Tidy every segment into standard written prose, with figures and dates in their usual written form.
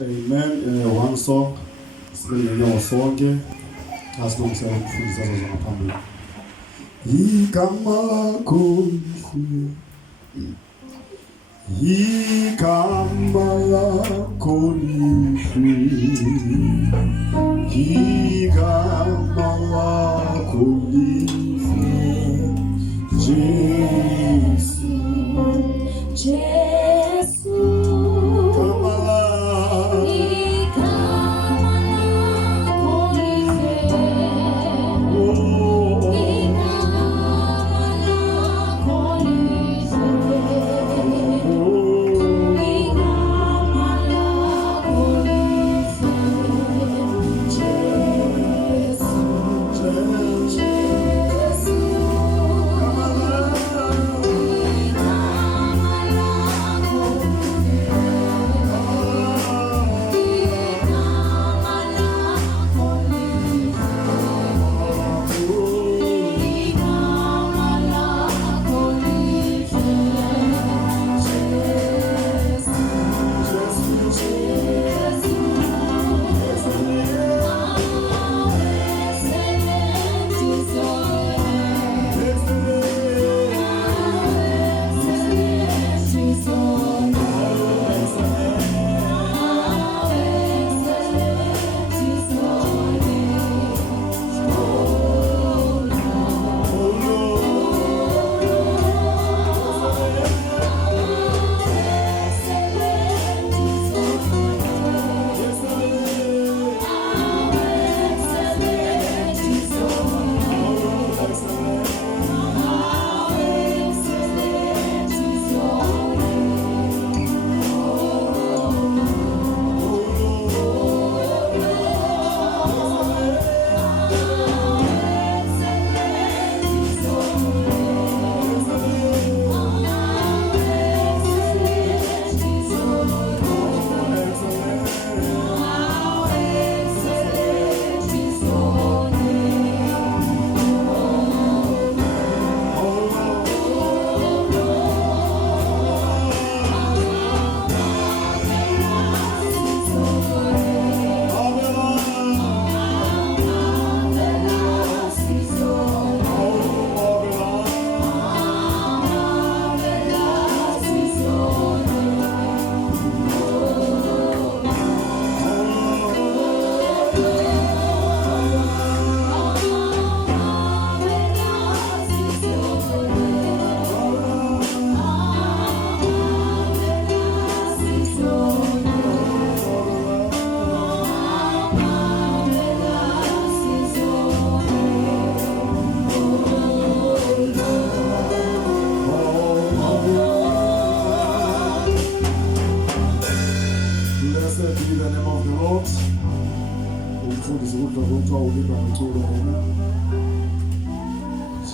Amen. One song. Silenye sonke. Asilungisela ukufundisa zazo ngaphambili. Igama lakho igama lakho igama lakho Jesu Jesu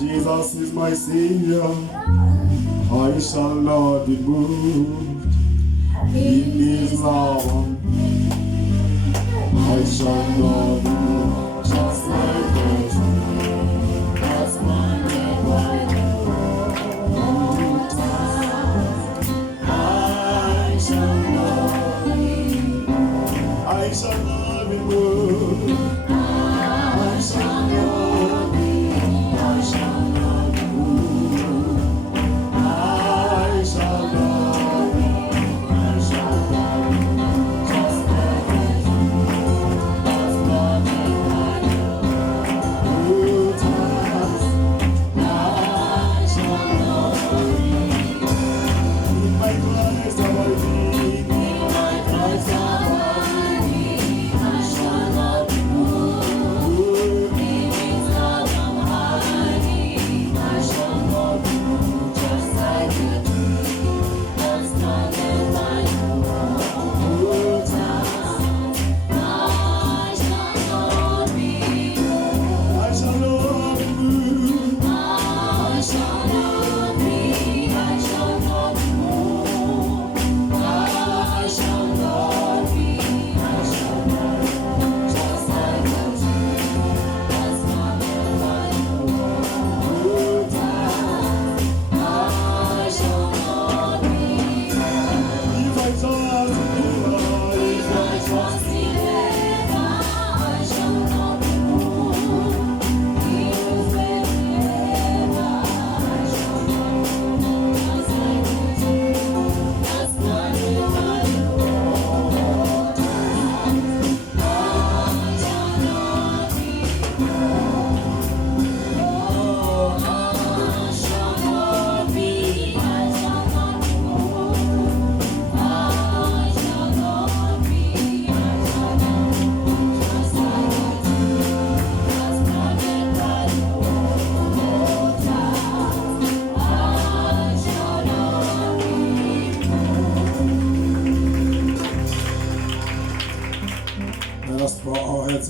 Jesus is my Savior, I shall not be moved. In His love, I shall not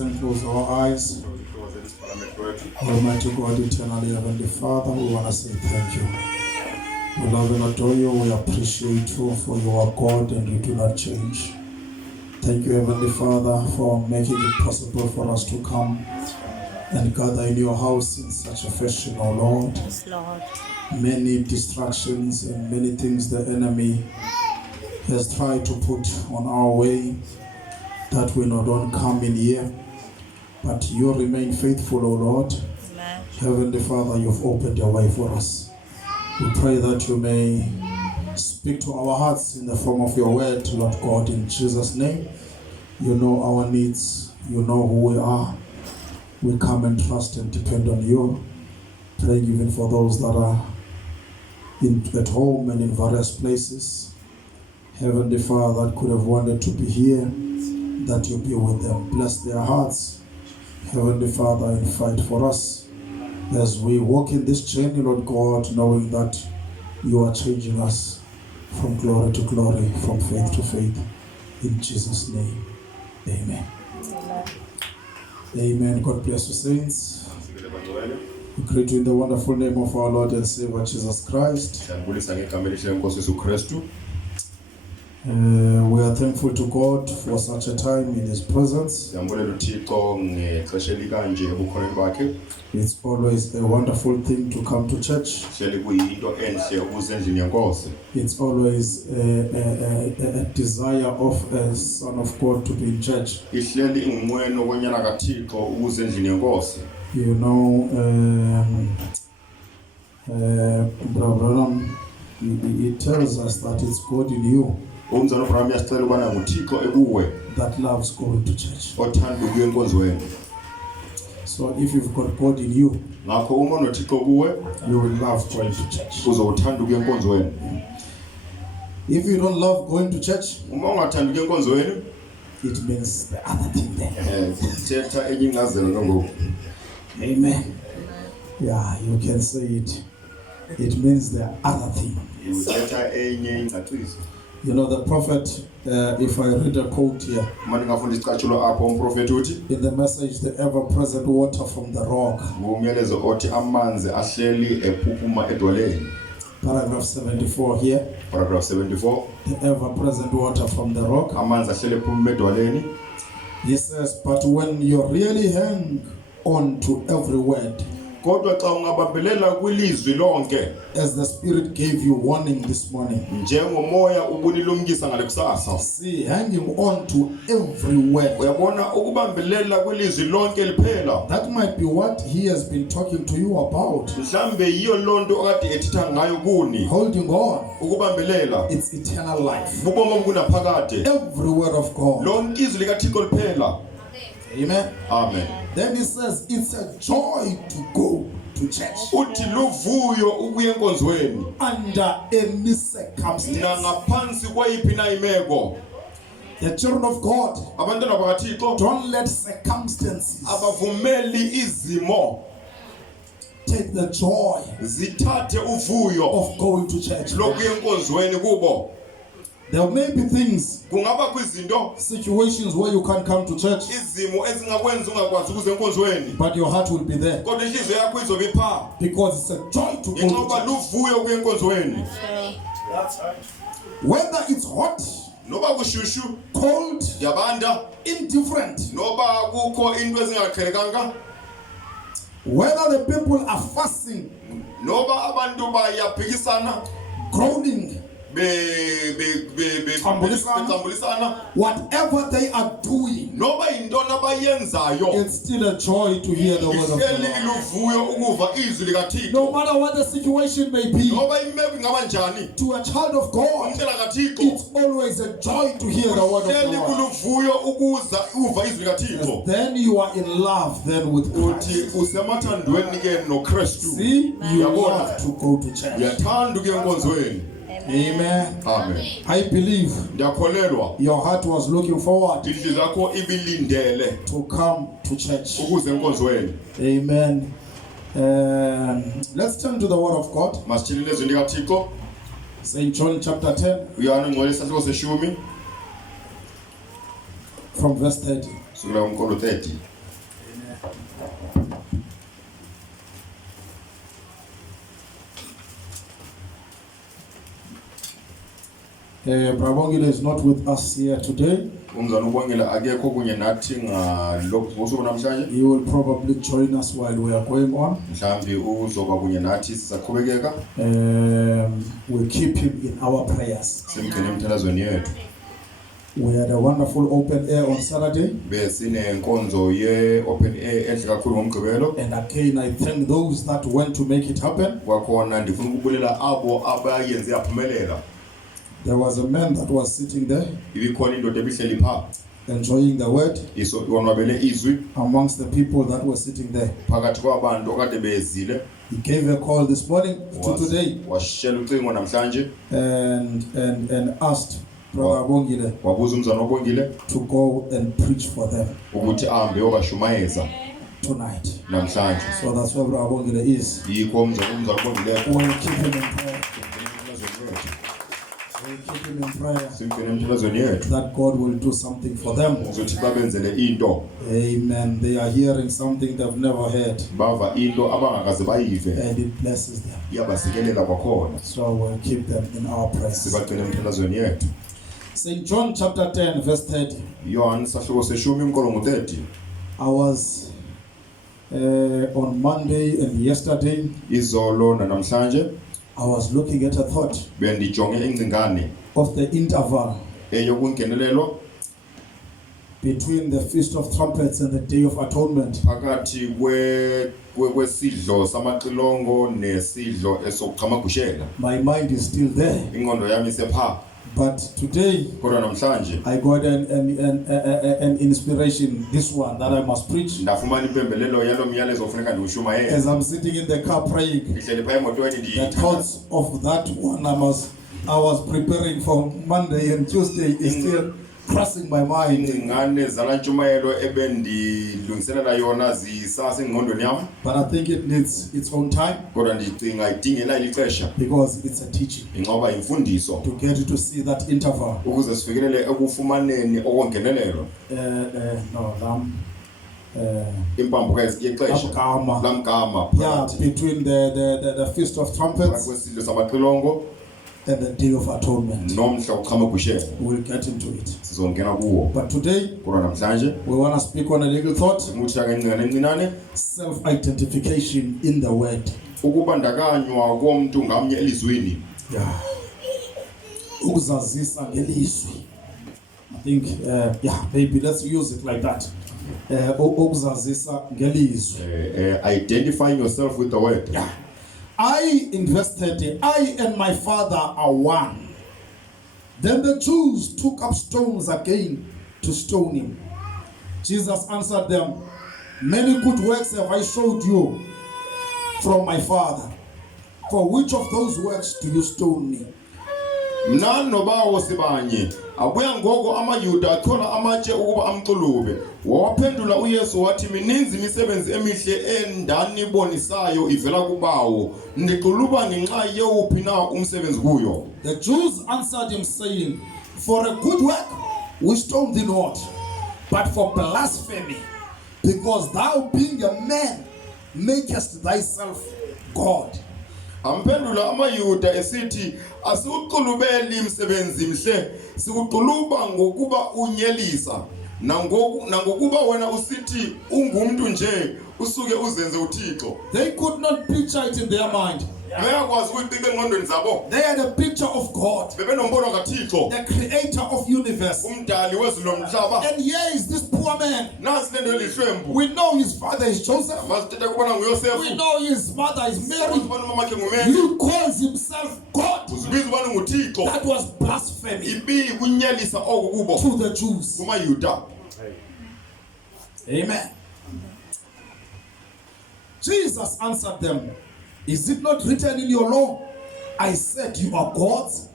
And close our eyes. Almighty God, eternally Heavenly Father, we want to say thank you. We love and adore you. We appreciate you for you are God and you do not change. Thank you, Heavenly Father, for making it possible for us to come and gather in your house in such a fashion, O Lord. Yes, Lord. Many distractions and many things the enemy has tried to put on our way that we not don't come in here, but you remain faithful, O Lord. Amen. Heavenly Father, you've opened a way for us. We pray that you may speak to our hearts in the form of your word, Lord God, in Jesus' name. You know our needs. You know who we are. We come and trust and depend on you. Praying even for those that are at home and in various places. Heavenly Father, that could have wanted to be here, that you be with them. Bless their hearts, Heavenly Father, and fight for us as we walk in this journey, Lord God, knowing that you are changing us from glory to glory, from faith to faith. In Jesus' name, amen. Amen. God bless you, saints. We greet you in the wonderful name of our Lord and Savior Jesus Christ. We are thankful to God for such a time in His presence. It's always a wonderful thing to come to church. It's always a desire of a son of God to be in church. You know, Brother, it tells us that it's God in you that loves going to church. So if you've got God in you, you will love going to church. If you don't love going to church, it means the other thing there. Amen. Yeah, you can say it. It means the other thing. You know, the prophet, if I read a quote here, in the message, the ever-present water from the rock, paragraph 74 here, paragraph 74, the ever-present water from the rock. He says, but when you really hang on to every word kodwa xa ungabambelela kwilizwi lonke as the Spirit gave you warning this morning. njengomoya ubunilumkisa ngale kusasa. See, hanging on to every word. Uyabona ukubambelela kwilizwi lonke liphela. That might be what he has been talking to you about. Mhlambe yiyo lonto okade ethetha ngayo kuni. Holding on. Ukubambelela It's eternal life. bubomo obunaphakade. Every word of God. Lonke izwi likaThixo liphela. Amen. Amen. Then he says it's a joy to go to church Uthi luvuyo ukuya enkonzweni under any circumstance. nangaphansi kwayiphi na imeko. The children of God, Abantwana bakaThixo don't let circumstances abavumeli izimo take the joy zithathe uvuyo of going to church. lokuya enkonzweni kubo. There may be things, Kungaba kwizinto situations where you can't come to church, izimo ezingakwenza ungakwazi ukuza enkonzweni, but your heart will be there kodwa inhliziyo yakho izobe ipha because it's a joy to go to ngenxa church. luvuyo ukuya enkonzweni. Whether it's hot, Noba kushushu, cold, yabanda, indifferent, noba kukho into ezingaqhelekanga, whether the people are fasting, noba abantu bayaphikisana groaning, becambulisana, whatever they are doing, noba yintoni abayenzayo, it's still a joy to hear the word of ihleli God. iluvuyo ukuva izwi likaThixo. No matter what the situation may be, Noba imeko ingaba njani, to a child of God, umntwana kaThixo it's always a joy to hear the word of ihleli God. kuluvuyo uva izwi likaThixo. Then you are in love then with Uthi Christ. usemathandweni ke noKristu. See, you Yabona, have to go to church. uyathanda ukuya enkonzweni. Amen. Amen. I believe Ndiyakholelwa your heart was looking forward inhliziyo yakho ibilindele to come to church. ukuze enkonzweni. Amen. Let's turn to the word of God. Masithini lezwi likaThixo. St. John chapter 10 uYohane ungcwele isahluko seshumi from verse 30. sukela kumqolo 30. Brabongile is not with us here today. Umzana uBongela akekho kunye nathi ngosuku namhlanje. He will probably join us while we are going on. Mhlambi uzoba kunye nathi sisaqhubekeka. We'll keep him in our prayers. Simgcine emthandazweni yethu. We had a wonderful open air on Saturday. Besinenkonzo ye-open air enhle kakhulu ngomgqibelo. And again, I thank those that went to make it happen. Kwakhona ndifuna ukubulela abo abayenze yaphumelela. There was a man that was sitting there Ibikhona indoda ebihleli pha enjoying the word iwonwabele izwi amongst the people that were sitting there. phakathi kwabantu okade bezile. He gave a call this morning to today Washela ucingo namhlanje and asked Brother Bongile wabuza umzana oBongile to go and preach for them ukuthi ahambe yobashumayeza tonight. namhlanje. So that's where Brother Bongile is. Yikho umzana oBongile We'll keep him in prayer. We'll keep him in prayer simgcine emthandazweni yethu that God will do something for them. uzothi babenzele into. Amen. They are hearing something they've never heard Bava into abangakaze bayive and it blesses them. iyabasikelela kwakhona. So we'll keep them in our prayers. Sibagcine emthandazweni yethu. St. John chapter 10 verse 30. Yohane isahluko seshumi umqolo ngo-30. I was on Monday and yesterday, Izolo namhlanje I was looking at a thought bendijonge ingcingane of the interval eyokungenelelwa between the Feast of Trumpets and the Day of Atonement. phakathi kwesidlo samaxilongo nesidlo esokuchamagushela. My mind is still there, Ingqondo yami isepha. but today Kodwa namhlanje I got an inspiration, this one that I must preach. ndafumana impembelelo yalo myalezo ofuneka ndiwushumayele. As I'm sitting in the car praying, Ndihleli phaa emotweni the thoughts of that one I was preparing for Monday and Tuesday is still crossing my mind. ingcingane zala ntshumayelo ebendilungiselela yona zisasengqondweni yam, But I think it needs its own time kodwa ndicinga idingela ilixesha because it's a teaching ingoba yimfundiso to get to see that interval. ukuze sifikelele ekufumaneni okongenelelo. Impambuka yexesha Lamgama. lamgama Yeah, phakathi between the Feast of Trumpets kwesidlo samaxilongo and the Day of Atonement. nomhla wokuchama kushela We'll get into it. sizongena kuwo. But today, Kodwa namhlanje we want to speak on a little thought, ukuthi akancane encinane self-identification in the Word. ukubandakanywa komuntu ngamnye elizweni. Yeah. Ukuzazisa ngelizwi. I think, maybe let's use it like that. Ukuzazisa ngelizwi. Identifying yourself with the word. Yeah. I and my father are one. Then the Jews took up stones again to stone him. Jesus answered them, many good works have I showed you from my father. For which of those works do you stone me? Mna nobawo sibanye abuya ngoko amayuda athola amatshe ukuba amxulube. Waphendula uYesu wathi mininzi imisebenzi emihle endani bonisayo ivela kubawo. Ndiquluba ngenxa yewuphi na umsebenzi kuyo. The Jews answered him saying, for a good work we stone thee not, but for blasphemy, because thou being a man makest thyself God. Amphendula amayuda esithi asiuqulubeli imisebenzi mhle sikuquluba ngokuba unyelisa nangokuba wena usithi ungumuntu nje usuke uzenze uThixo. They could not picture it in their mind. Bayakwazi ukuyiqiqa engqondweni zabo. They had a picture of God, Bebenombono kaThixo, the creator of universe. umdali wezulu nomhlaba. And here is this poor man. Nansi lento elihlwembu. We know his father is Joseph. Masithetha kubona nguYosefu. We know his mother is Mary. Ubona umamakhe nguMary. He calls himself God. Uzibiza ubona nguThixo. That was blasphemy Ibi kunyelisa oku kubo to the Jews. kumayuda. Amen. Jesus answered them, is it not written in your law, I said you are gods?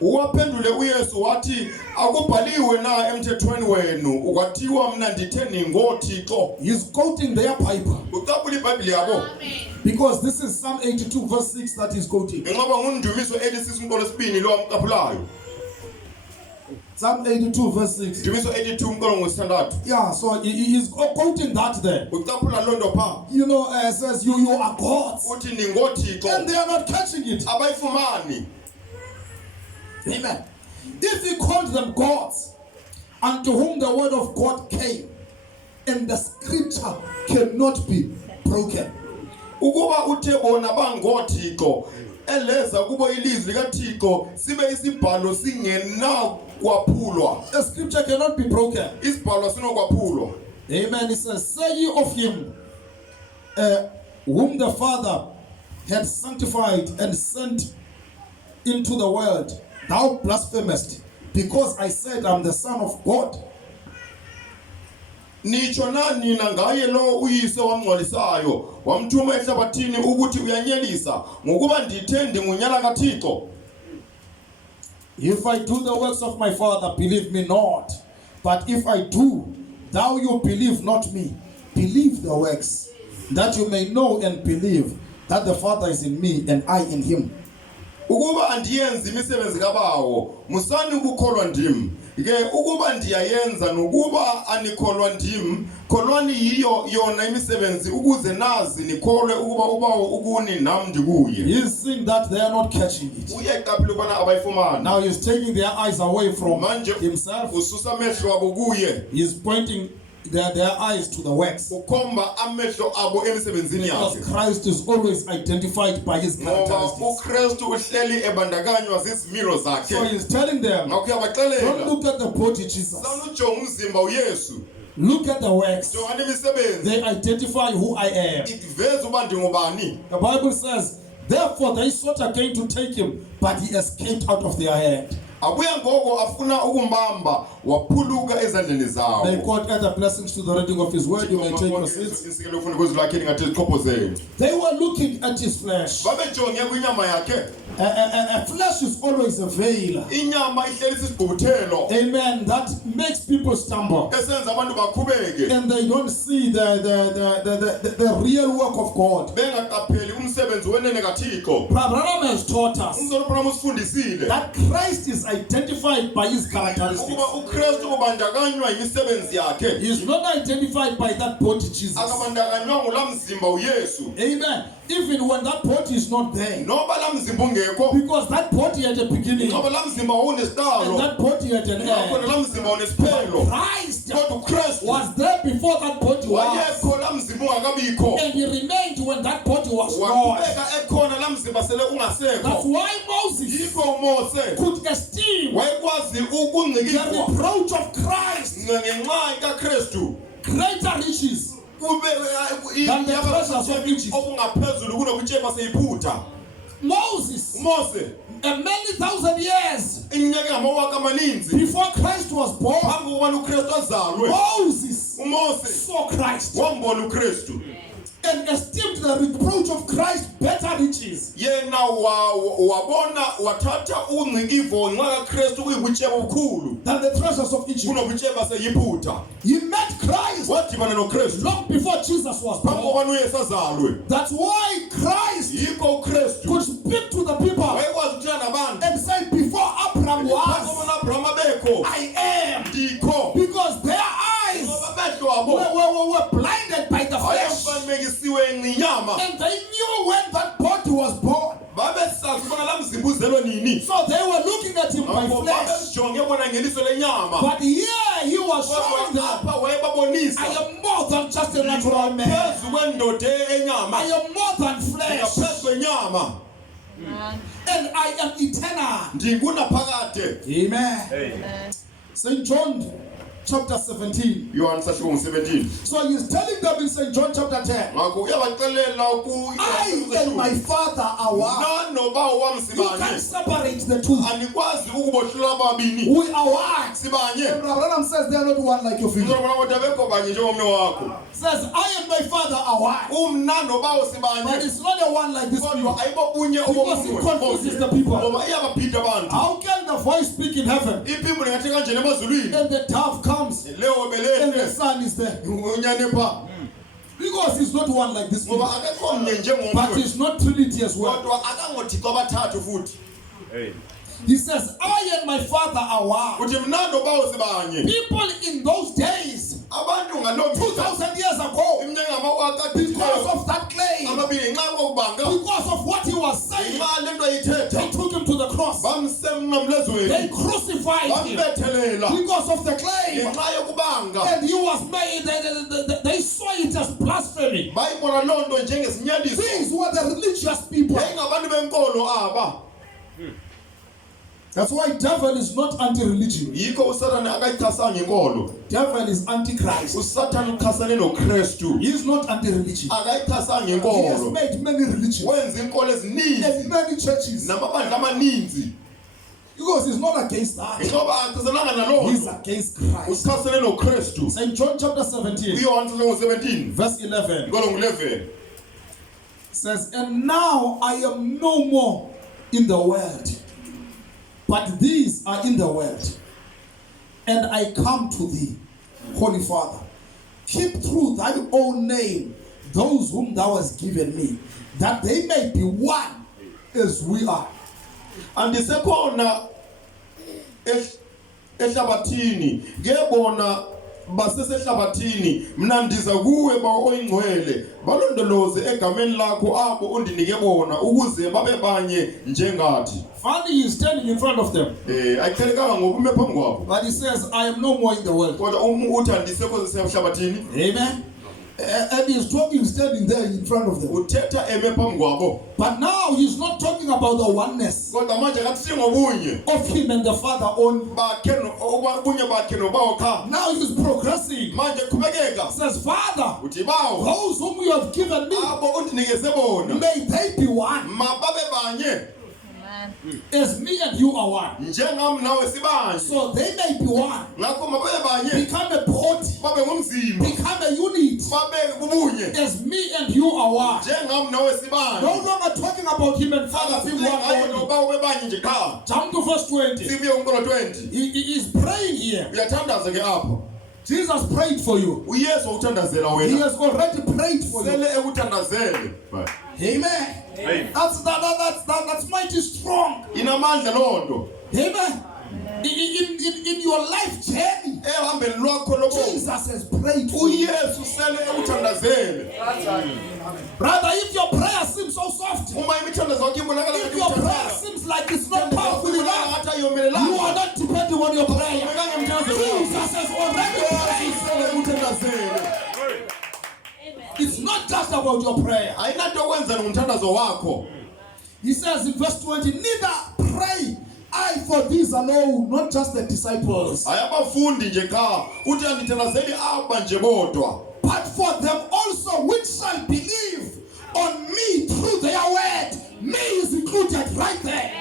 Uwaphendule uYesu wathi akubhaliwe na emthethweni wenu ukwathiwa mina ndithe ningothixo. He's quoting their Bible Uqaphula iBhayibheli yabo because this is Psalm 82 verse 6 that he's quoting. ngoba ngundumiso 86 umqolo wesibini lo amqaphulayo. Psalm 82 verse 6. Ndumiso 82 umqolo ngwesithandathu. Yeah, so he's quoting that there. Uqaphula londo pha. You know, says you are gods. Uthi ningothixo. And they are not catching it. Abayifumani. Amen. If he called them gods, unto whom the word of God came, and the scripture cannot be broken. Ukuba uthe bona bangothixo eleza kubo ilizwi likaThixo sibe isibhalo singena kwaphulwa. The scripture cannot be broken. Isibhalo sinokwaphulwa. Amen. It says, say ye of him, whom the Father had sanctified and sent into the world, thou blasphemest, because I said I'm the Son of God. Nitsho nani nangaye lo uyise wamngcwalisayo wamthuma ehlabathini ukuthi uyanyelisa ngokuba ndithe ndingunyana kaThixo. If I do the works of my Father, believe me not. But if I do, thou you believe not me. Believe the works, that you may know and believe that the Father is in me and I in him. Ukuba andiyenzi imisebenzi kaBawo musani ukukholwa ndim. Ke ukuba ndiyayenza nokuba anikholwa ndim, kholwani yiyo yona imisebenzi ukuze nazi nikholwe ukuba uBawo ukuni nam ndikuye. He is saying that they are not catching it. Uyeqaphela ubona abayifumani. Now he is taking their eyes away from Manje himself. ususa amehlo abo kuye. He is pointing their eyes to the works. Ukhomba amehlo abo emisebenzini Because yakhe. Christ is always identified by his Ngoba characteristics. uKristu uhleli ebandakanywa zizimilo zakhe. So he is telling them, Ngakho don't uyabaxelela. look at the body Jesus. Sanujonga umzimba uYesu. Look at the works. Jongani imisebenzi. They identify who I am. Iveza uba ndingubani. The Bible says, therefore they sought again to take him, but he escaped out of their hand. Abuya ngoko afuna ukumbamba waphuluka ezandleni zawo. They quote other blessings to the reading of his word. You may take your seats. Insikelo ufuna kwezwi lakhe ningathi iziqhopho zenu. They were looking at his flesh. Babejonge kwinyama yakhe. A flesh is always a veil. Inyama ihleli isigqubuthelo. Amen. That makes people stumble. Esenza abantu bakhubeke. And they don't see the real work of God. Bengaqapheli umsebenzi wenene kaThixo. Abraham has taught us Umzolo Abraham usifundisile. that Christ is identified by his characteristics. Ukuba uKristu ubandakanywa imisebenzi yakhe. He is not identified by that body, Jesus. Akabandakanywa ngulamzimba uYesu. Amen. Even when that body is not there. Noba lamzimba ungekho. Because that body had a beginning. Ngoba lamzimba unesiqalo. And that body had an end. Ngoba lamzimba unesiphelo. Christ Kodwa uKristu was there before that body was. wayekho lamzimba ungakabikho. And he remained when that body was not. Waqhubeka ekhona lamzimba sele ungasekho. That's why Moses Yikho uMose could esteem wayekwazi the ukungcikiswa reproach of Christ ngenxa kaKristu. greater riches than the treasures of Egypt. Okungaphezulu kunobutsheba seyiphutha. Moses, Mose a many thousand years iminyaka ngamawaka amaninzi before Christ was born, phambi kokubana uKristu azalwe, Moses uMose saw Christ wambona uKristu and esteemed the reproach of Christ better riches. yena wabona wathatha ungcikivo ngenxa kaKristu kuyibutsheba obukhulu Than the treasures of Egypt. kunobutsheba seyiphutha. He met Christ Wadibana noKristu long before Jesus was phambi born. kokubana uYesu azalwe. That's why Christ Yikho uKristu could speak to the people wayekwazi ukuthina nabantu and say, before Abraham phambi was, kokubana uAbraham abekho I am. ndikho. Because their eyes Ngoba amehlo abo were blinded by the flesh. ayemfanekisiwe ngenyama. And they knew when that body was born. Babesazi ukubana lamzimba uzelwe nini. So they were looking at him by Ngoba flesh. babejonge bona ngeliso lenyama. But here he was showing them, Apha wayebabonisa I am more than just a natural man. phezu kwendoda enyama. I am more than flesh. Ngaphezu kwenyama. And I am eternal. Ndingunaphakade. Amen. St. John chapter 17. Yohane 17. So he's telling them in St. John chapter 10, Ngakho uyabaxelela ku I and my Father are one. nanoba wami You can't sibanye. separate the two. Anikwazi ukubohlula ababini. We are one. Sibanye. Abraham says they are not one like your finger. Ngizobona ukuthi abekho banye njengomne wakho. Says I and my Father are one. Umna nobawo But sibanye. it's not a one like this Kodwa people. ayibo bunye Because it confuses the people. Ngoba iyabaphinda abantu. How can the voice speak in heaven Iphimbo lingathi kanjani emazulwini? and the dove comes Leyo and the belele. son is there? Unyane pha. Because it's not one like this Ngoba people. akekho mnye But njengomuntu. it's not Trinity as well. Kodwa akangothixo abathathu futhi. He says, I and my Father are one. Uthi mna nobawo sibanye. People in those days, Abantu ngaloo 2,000 years ago, iminyaka ngamawaka because of that claim, amabili ngenxa kokubanga because of what he was saying, ngenxa lento they ayithetha took him to the cross. bamsemnqamlezweni They crucified him bambethelela because of the claim. ngenxa yokubanga And he was made, they saw it as blasphemy. bayibona loo nto njengesinyaniso. These were the religious people. Yayingabantu benkolo aba. That's why devil is not anti-religion. Yikho uSathane akayichasanga inkolo. Devil is anti-Christ. uSathane uchasane noKristu. He is not anti-religion. Akayichasanga He has inkolo. made many religions Wenza inkolo ezininzi and many churches. namabandla amaninzi. Because he's not against that. Ngoba achasananga naloo He's nto. against Christ. Uchasane noKristu. St. John chapter 17, uYohane 17 verse 11 inkolo 11. says, and now I am no more in the world, but these are in the world, and I come to thee, Holy Father. Keep through thy own name those whom thou hast given me, that they may be one as we are. Andisekhona ehlabathini ngebona basesehlabathini mina ndiza kuwe ba oyingcwele balondoloze egameni lakho abo undinike bona ukuze babe banye njengathi. Finally, he's standing in front of them, Ayikhelekanga ngoba ume phambi kwabo. but he says, I am no more in the world. Kodwa uthi andisekho sehlabathini. Amen. And he's talking, standing there in front of them. Uthetha eme phambi kwabo. But now he's not talking about the oneness Kodwa manje akathi ngobunye of him and the Father only. bakhe obunye bakhe nobawo kha. Now he's progressing. Manje qhubekeka. Says, Father, Uthi bawo those whom you have given me, abo undinikeze bona may they be one, mababe banye as me and you are one. njengami nawe sibanye. So they may be one, Ngakho mababe banye become a body, babe ngumzimba become a unit, babe kubunye as me and you are one. njengami nawe No sibanye. longer talking about him and Father being one Ngayo only. nobawo bebanye nje qha. Jump to verse 20. Sibuye unkolo 20. He is praying here. Uyathandaza ke apho. Jesus prayed for you. uYesu uthandazela He wena. has already prayed for you. Sele ekuthandazele. Amen. That's mighty strong. Inamandla loo nto. Amen. In your life journey, ehambeni lwakho lobomi Jesus has prayed for you. uYesu sele ekuthandazele. Brother, if your prayer seems so soft, Uma imithandazo yakho ibonakala if ngathi your prayer uthandazela, seems like it's not powerful ibonakala enough, ngathi you ayomelelanga. are not depending on your prayer. Ubeka ngemthandazo wakho. Jesus has already uYesu prayed. sele ekuthandazele. It's not just about your prayer. Ayinanto okwenza ngomthandazo wakho. He says in verse 20, neither pray I for these alone, not just the disciples, Ayabafundi nje qha uthi andithandazeli aba nje bodwa, but for them also which shall believe on me through their word. Me is included right there.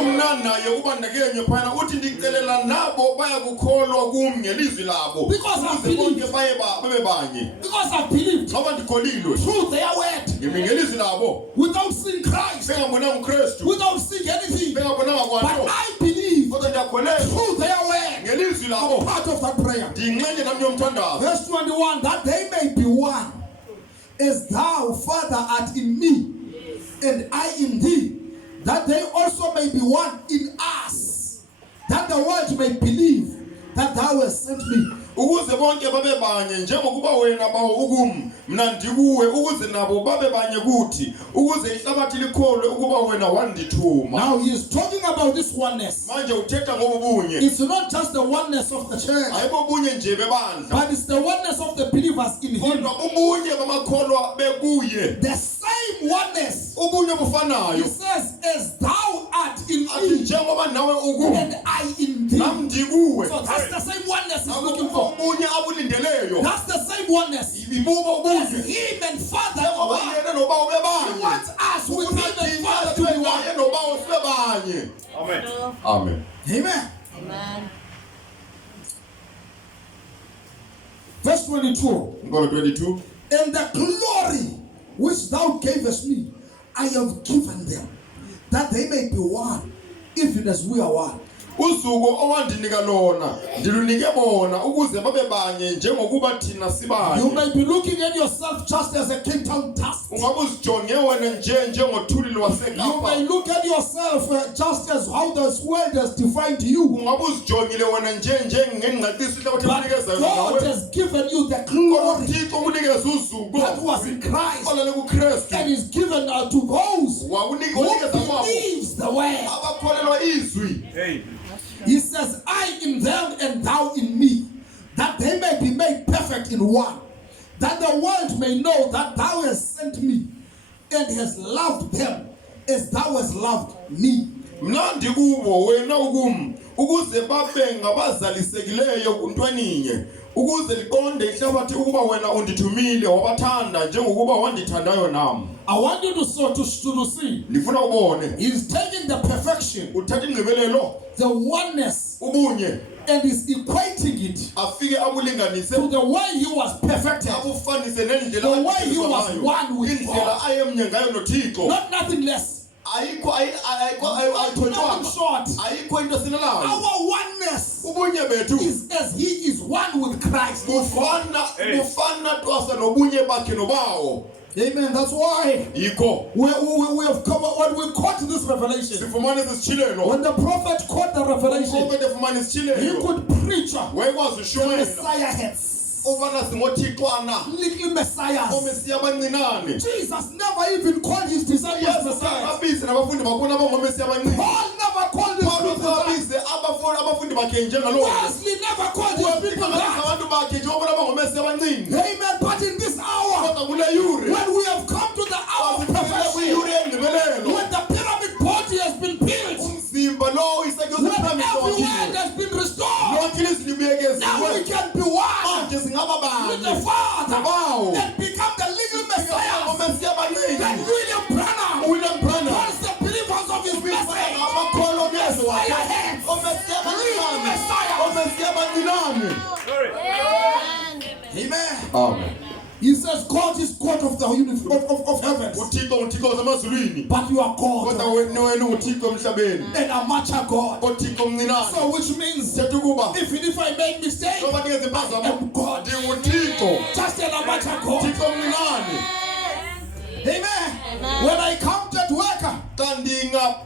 umna naye ubandakenye phana uthi ndicelela nabo bayakukholwa kum ngelizwi labo Because I ukuze bonke believe. babe banye. Because I believed Ngoba ndikholilwe through their word, ngelizwi labo, without seeing Christ, bengabonanga uKristu, without seeing anything. bengabonanga But kwanto, I believe kodwa ndiyakholelwa through their word. ngelizwi I'm labo. part of that prayer. Ndiyinxenye nami yomthandazo. Verse 21, that they may be one, as thou, Father, art in me, and I in thee, that they also may be one in us, that the world may believe that thou hast sent me. Ukuze bonke babe banye njengokuba wena bawo ukum mina ndikuwe, ukuze nabo babe banye kuthi, ukuze ihlabathi likholwe ukuba wena wandithuma. Now he is talking about this oneness. Manje uthetha ngobunye, It's not just the oneness of the church, ayibo bunye nje bebandla, but it's the oneness of the believers in him. kodwa ubunye bamakholwa bekuye, The same oneness. ubunye He bufanayo. says, as thou art in Athi me, njengoba nawe ukum and I in thee. nami ndikuwe, So that's the same oneness he's looking for. ubunye abulindeleyo, That's the same oneness. ibibubo As ubunye, him and Father njengoba are one. yena nobawo He bebanye, wants us with him and thina Father to be thina one. yena nobawo sibe banye. Amen. Amen. Amen. Verse 22. Nkolo 22. And the glory which thou gavest me, I have given them, that they may be one, even as we are one. Usuku owandinika lona ndilunike bona ukuze babe banye njengokuba thina You sibanye. may be looking at yourself just as a Cape Town dust. Ungabe uzijonge wena njengothuli You lwaseKapa. may look at yourself just as how this world has defined you. Ungabe uzijongile wena njengengqaqisi ihlabathi But ekunikeza God yona. has given you the Kodwa glory uThixo ukunikeza uzuko that was in Christ olale kuKristu. and is given to those who Wakunikeza kwabo believes the word. abakholelwa izwi. He says, I in them and thou in me, that they may be made perfect in one, that the world may know that thou hast sent me and hast loved them as thou hast loved me. Mnandi kubo wena ukum ukuze babe ngabazalisekileyo kuntweninye, ukuze liqonde ihlabathi ukuba wena undithumile wabathanda njengokuba wandithandayo nami. I want you to see. Ndifuna ubone He's taking the perfection, uthatha ingqibelelo the oneness, ubunye and is equating it afike abulinganise to the way he was perfected, abufanise nendlela the way he was ngayo, one with indlela God, ayemnye ngayo noThixo. not nothing less, Ayikho nothing ayithotshwanga, short. ayikho into sinalayo. Our oneness Ubunye bethu is as he is one with Christ. bufana twasa nobunye bakhe nobawo. Amen. That's why Yikho we have covered when we quote this revelation. sifumane isishilelo. When the prophet quote the revelation, Prophet efumana he isishilelo could preach wayekwazi the ushumayela Messiah heads, ubana singothixwana little messiahs. omesiya abancinane. Jesus never even called his disciples Yesu messiahs. abize nabafundi bakubona abangomesiya abancinane. Paul never called his Paulo people that. abize abafundi bakhe njengalo. Wesley never called his people that. abantu bakhe njengobona abangomesiya abancinane. Amen. But in this hour, Kodwa kule yure when we have come to the hour of perfection, kuyure endibelelo when the pyramid body has been built, umzimba lo isakhiwo when sephiramidi every word wakhiwe, has been restored, yonke ilizwi now we libuyekeziwe. can be one Manje singaba with the banye Father Wow. and become the little Messiah abangomesiya that abancinane. William Branham William Branham calls the believers of his message. amakholwa kuyesu wakhe. Messiah heads. Omesiya abancinane. Messiah. Omesiya abancinane. Amen. Amen. He says God is God of the of heavens, uThixo zamazulwini, but you are kodwa God wena uThixo emhlabeni. and amateur God. uThixo omncinane. So which means Sethu kuba even if I make mistake, ngoba ngeze impazamo I'm God. ndinguThixo. Just an amateur God. uThixo omncinane. Amen. When I counted worker, Xa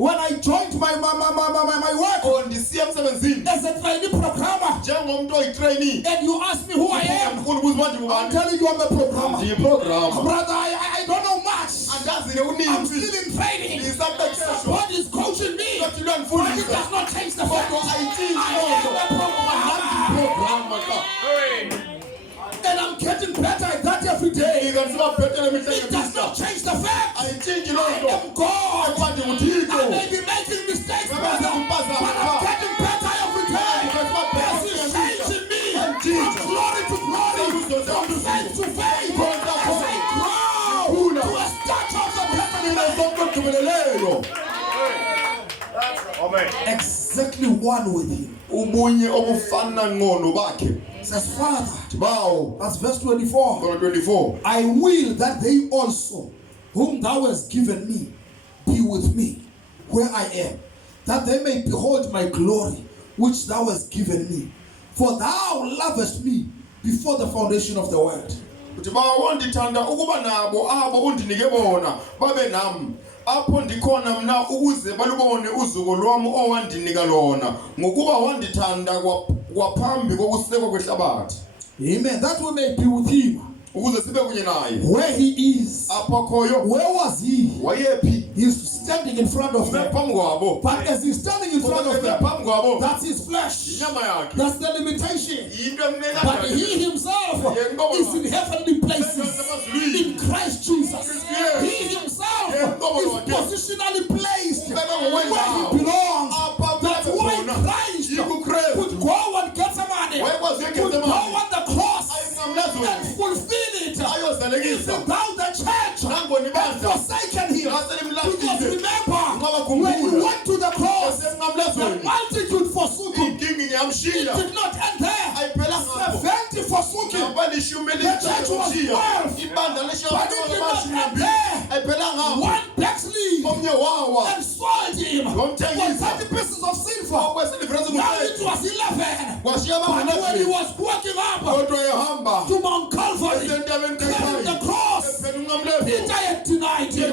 when I joined my work ndisiya emsebenzini as a trainee programmer, njengomuntu oyitrainee and you ask me who I am, ufuna ukubuza manje I'm ngubani telling you I'm a programmer. ndiyiprogram Brother, I don't know much. andazi ke I'm uninzi still in training. ngisaqeqeshwa God is coaching me, Kodwa but it uyandifundisa does not change the fact kodwa ayithinti I lonto am a programmer. program ka And I'm getting better at that every day. ika ndisiba bhetele mihla It does not ngemihla change the fact ayithinti I lonto am God. ukuba ndinguthixo I may be making mistakes, brother, but I'm getting better every day. As He's changing me from glory to glory, from faith to faith, as I grow to a stature of the person in ogqibeleleyo exactly one with Him. ubunye obufana ngqondo bakhe Says, Father, bawo that's verse 24. 24 I will that they also, whom thou hast given me, be with me where I am, that they may behold my glory, which thou hast given me. For thou lovest me before the foundation of the world. uthi bawo ndithanda ukuba nabo abo undinike bona babe nami apho ndikhona mna ukuze balubone uzuko lwami owandinika lona ngokuba wandithanda kwaphambi kokusekwa kwehlabathi. Amen. That we may be with Him ukuze sibe kunye naye where He is. apho akhoyo Where was He? wayephi He's standing in front of them. phambi kwabo But as He's standing in front of them, phambi kwabo that's His flesh. inyama yakhe That's the limitation. yinto emneka But He Himself is in heavenly places in Christ Jesus. He Himself is positionally placed where He belongs. That's why Christ could go and get somebody, could go on the cross and fulfill it. Even though the church had forsaken Him. Because remember, when He went to the cross, the multitude forsook Him. It did not end there. 70 forsook Him. The church was 12. But it did not end there. One backslid and sold Him for 30 pieces of silver. Now it was 11. But when He was walking up to Mount Calvary, carrying the cross, Peter had denied Him.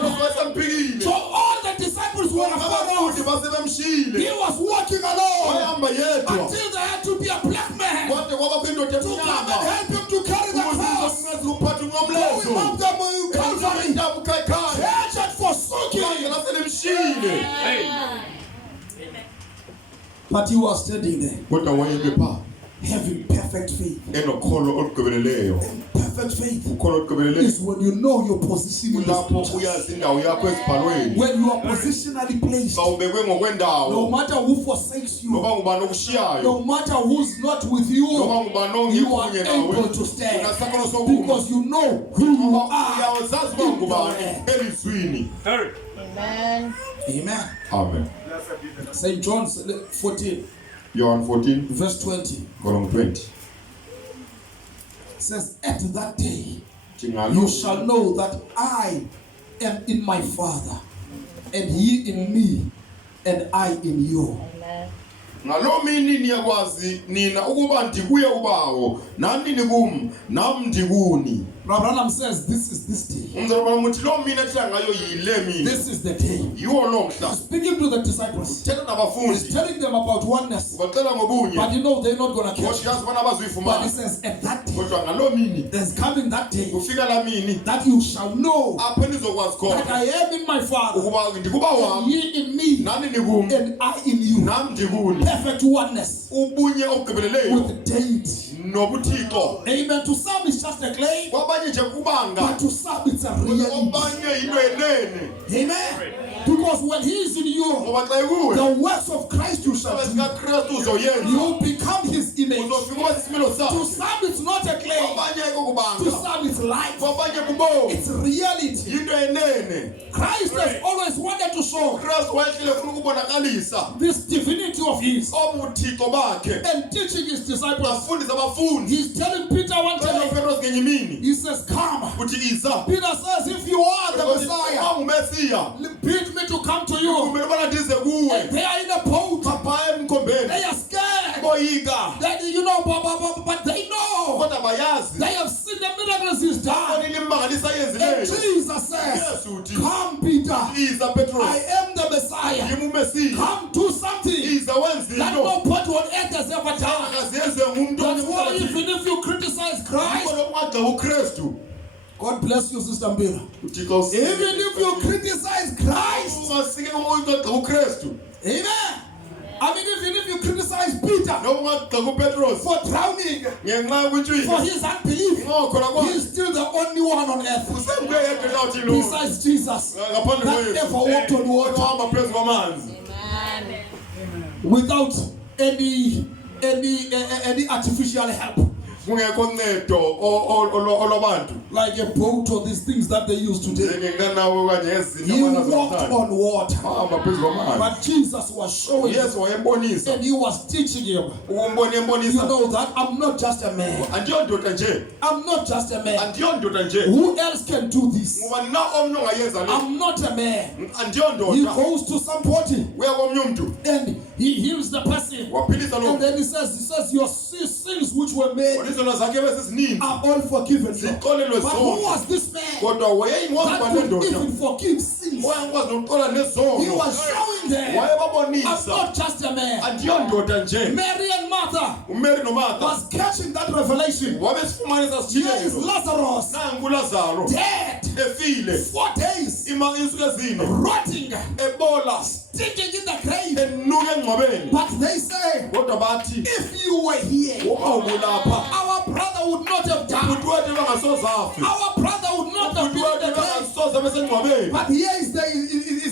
So all the disciples were afar off. He was walking alone until there had to be a black man to come and help him to carry the cross. Going up the Mount Calvary, church had forsaken Him. But He was standing there, kodwa wayepha having perfect faith. enokholo olugqibeleleyo Perfect faith ukholo olugqibeleleyo is when you know your position in the lapho scriptures. uyazi indawo yakho ezibhalweni When you are positionally placed, sawubekwe no ngokwendawo matter who forsakes you, noba ngubani okushiyayo no matter who's not with you, noba ngubani you ongekho are kunye nawe able to stand unasakhono sokuma because you know who you are. uyazazi uba ngubani elizwini. Amen. Amen. Amen. St. John 14, John 14 verse 20 kolong 20 says, at that day Njengalo you shall know that I am in my Father, and ye in me, and I in you. Amen. ngalo mini niyakwazi nina ukuba ndikuye ubawo nani nikum nami ndikuni. Abraham says, this is this day. Umzalwane muthi lo mina ethetha ngayo yile mina This is the day. yiwo lo mhla Speaking to the disciples, thetha he's nabafundi telling them about oneness, ubacela ngobunye but you know they're not going to catch kodwa it. yazi bona But he abazuyifumana says, at that day, kodwa ngalo mini there's coming that day kufika la mini that you shall know apho nizokwazi that I khona am in my Father, ukuba ndikuba and wami ye in me, nani nikum and I in you. nami ndikuni. Perfect oneness ubunye obugqibeleleyo with deity. nobuthixo Amen. To some it's just a claim, kwabanye nje kubanga but to some it's a reality. kwabanye yinto enene Amen. Because when he is in you, ngoba xa ikuwe the works of Christ you shall do. sikaKristu uzoyenza You become his image. uzofika uba sisimilo To sakho. some it's not a claim. kwabanye ayiko To kubanga some it's life. kwabanye kubomi It's reality. yinto enene. Christ has always wanted to show uKristu wayehlele ufuna ukubonakalisa this divinity of his obuthixo bakhe and teaching his disciples. afundisa abafundi. He's telling Peter one Kodwa time, uPetros ngenye imini he says, come. uthi iza Peter says, if you are the Messiah, ungumesiya bid me to come to you. kumele ubana ndize And kuwe they are in a boat. baphaya emkhombeni They are scared. boyika That you know, but they know. kodwa bayazi They have seen the miracles he's done. bonile imangaliso And ayenzileyo. Jesus says, Yesu uthi come Peter, iza Petros I am the Messiah. ngimumesiya Come do something iza wenza that into nobody on earth has ever done. akazenze ngumuntu That's why omhlophe even if you criticize Christ, ungagxa uKristu God bless you, Sister Mbira. uThixo Even if you criticize Christ, ungasike ungagxa uKristu amen. I mean, even if you criticize Peter noma ungagxa uPetros for drowning, ngenxa yokuthi for his unbelief, ngokhona he kwakhe is still the only one on earth usembuye yedwa nathi lo besides Jesus ngaphandle that ever walked on water ohamba phezu kwamanzi without any artificial help, kungekho ncedo olwabantu like a boat or these things that they use today. njengenganawo kanye ezinto He abanazo walked namhlanje. on water, Wahamba phezu kwamanzi but Jesus was showing Yesu wayembonisa and he was teaching him. ukumbona You embonisa know that I'm not just a man. andiyondoda nje I'm not just a man. andiyondoda nje Who else can do this? ngoba na omnye ongayenza le I'm not a man. He andiyondoda goes to somebody uya komnye umntu and he heals the person. waphilisa And lo then he says, your sins which were made izono zakhe besizininzi are all forgiven. ziqolelwe But who zonke was this man kodwa wayeyingwazi that bale could ndoda even forgive sins? wayengikwazi nokuqola He nezono was showing them, I'm wayebabonisa not just a man. andiyondoda nje Mary and Martha umary nomartha was catching that revelation. wabesifumanisa Here is sithilelo Lazarus, nangulazaro dead, efile 4 days, insuku ezine rotting, ebola stinking in the grave. enuka engcwabeni But they say, kodwa bathi if you were here, ubawubulapha our brother would not have died. umuntu wethu bangasoze afe Our brother would not have umuntu been in wethu the grave. bangasoze besengcwabeni But here is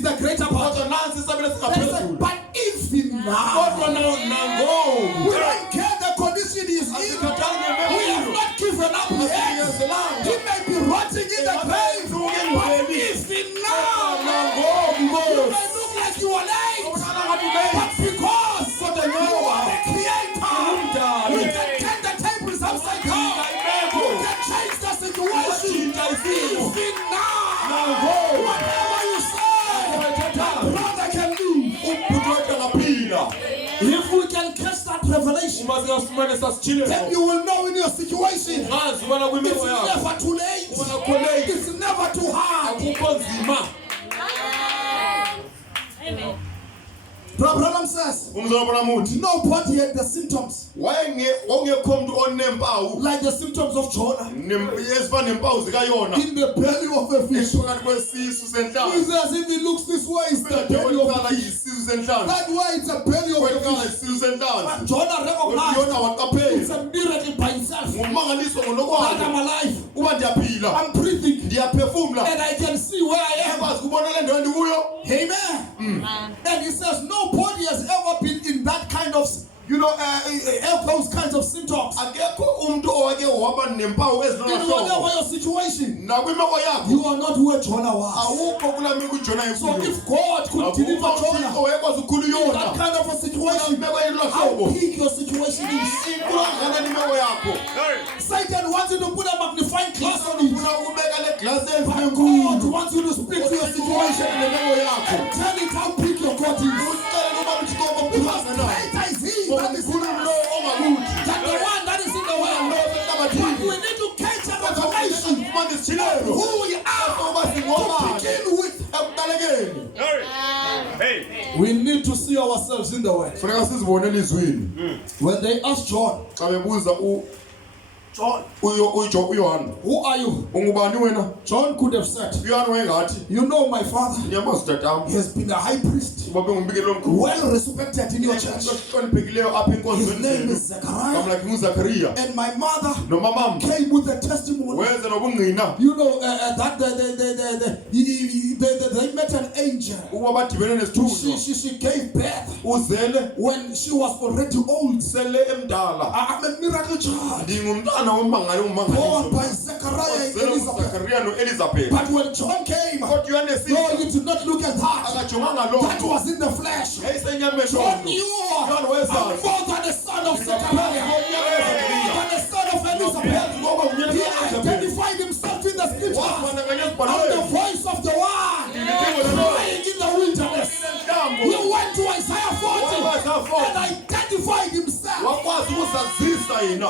the greater part. kodwa nansi isabelo They say, singaphezulu but even kodwa now, nangoku we don't care the condition he is in. We have not given up yet. He may be rotting in the grave. But even now, you may look like you are late. But because you are the creator, you can turn the tables upside down. You can change the situation. Even now, whatever you say, that brother can do. umuntu wethu angaphila If we can catch that revelation, uma singafumanisa then sithilelo you will know in your situation. ngazi ubona It's kwimeko yakho never too late. ubona khoneki It's never too hard. akukho nzima Branham says, umzobona muthi nobody had the symptoms wawungekho umuntu onempawu like the symptoms of Jonah ezifana nempawu zikayona in the belly of a fish. phakathi kwesisu senhlanzi It's as if it looks this way, it's the belly of kwekala a fish. yisisu senhlanzi That way, it's a belly of a kwekala fish. yisisu senhlanzi But Jonah recognized yona it's waqaphela a miracle by itself ngumangaliso that ngonokwakhe I'm alive, uba ndiyaphila I'm breathing, ndiyaphefumla and I can see where I am. ekwazi kubona le ndawo ndikuyo Amen. And he says nobody has ever been in that kind of, those kinds of symptoms. akekho umuntu owake waba nempawu In ezinonahlobo whatever your situation, nakwimeko yakho you are not where Jonah was. awukho kula meko ujona So ekuyo if God could deliver Jonah owekwazi ukukhula in that uyona kind of a situation, imeko yelula how hlobo big your situation is. inkulangana imeko yakho Satan wants you to put a magnifying glass on it. ufuna ukubeka le glasi But God ezinenkulu wants you to speak to your situation nemeko yakho and tell it how big your God is. ucela uba luthikomo Because phulana naye greater is He ngoba that is in mkhulu us lo ongakuthi than the one that is in the world. But we need to catch a revelation ufumane isithilelo who we are to begin with. ekuqalekeni We need to see ourselves in the Word. funeka sizibone elizwini When they asked John, xa bebuza John, uyohana who are you? ungubani wena John could have said, uyohana wayengathi you know my father nyamazi udatam has been a high priest, uba bengumbikeli omkhulu well respected in your church. ohloniphekileyo apha His enkonzweni name zenu is Zechariah. kamlakhe nguZakhariya And my mother nomamam came with a testimony. wenze nobungqina You know that they met an angel. ukuba badibene nesithunywa She gave birth uzele when she was already old. sele emdala I'm a miracle child ndingumntana wommangali born by ummangaliso Zechariah and Ozele Elizabeth. uZakhariya noElizabeth But when John came, no, kodwa uyohane esiza you did not look at that. akajonganga loo That nto was in the flesh. yayisenyameni John loo knew John I'm wezazi more than the son of Zechariah, more than the son of Elizabeth. He identified himself in the scriptures as the voice of the one crying in the wilderness. He went to Isaiah 40 and identified himself wakwazi ukuzazisa yena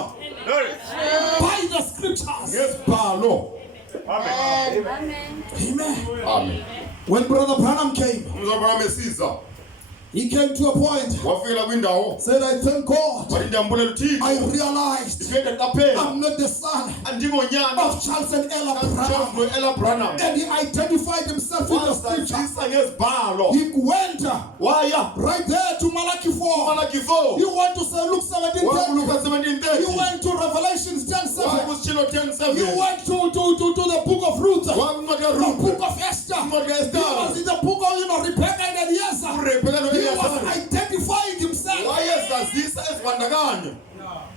by the scriptures. ngesibhalo Amen. amen When Brother Branham came, umzabana mesiza he came to a point, wafikela kwindawo said, I thank God. wathi ndiyambulela uThixo I realized ngeke qaphela I'm not the son andingonyana of Charles and Ella Branham. kaJohn Ella Branham And he identified himself with the scripture. wazisa ngezibhalo He went waya right there to Malachi 4. Malaki 4 You went to say Luke 17:10. waluka 17:30 You went to Revelations 10:7. wakusitshilo 10:7 You went to the book of Ruth. wakuncwadi The kaRuth book of Esther. incwadi He kaEsther was in the book of Rebecca and Eliezer. uRebeka He was noEliyazari identifying himself. wayezazisa ezibandakanya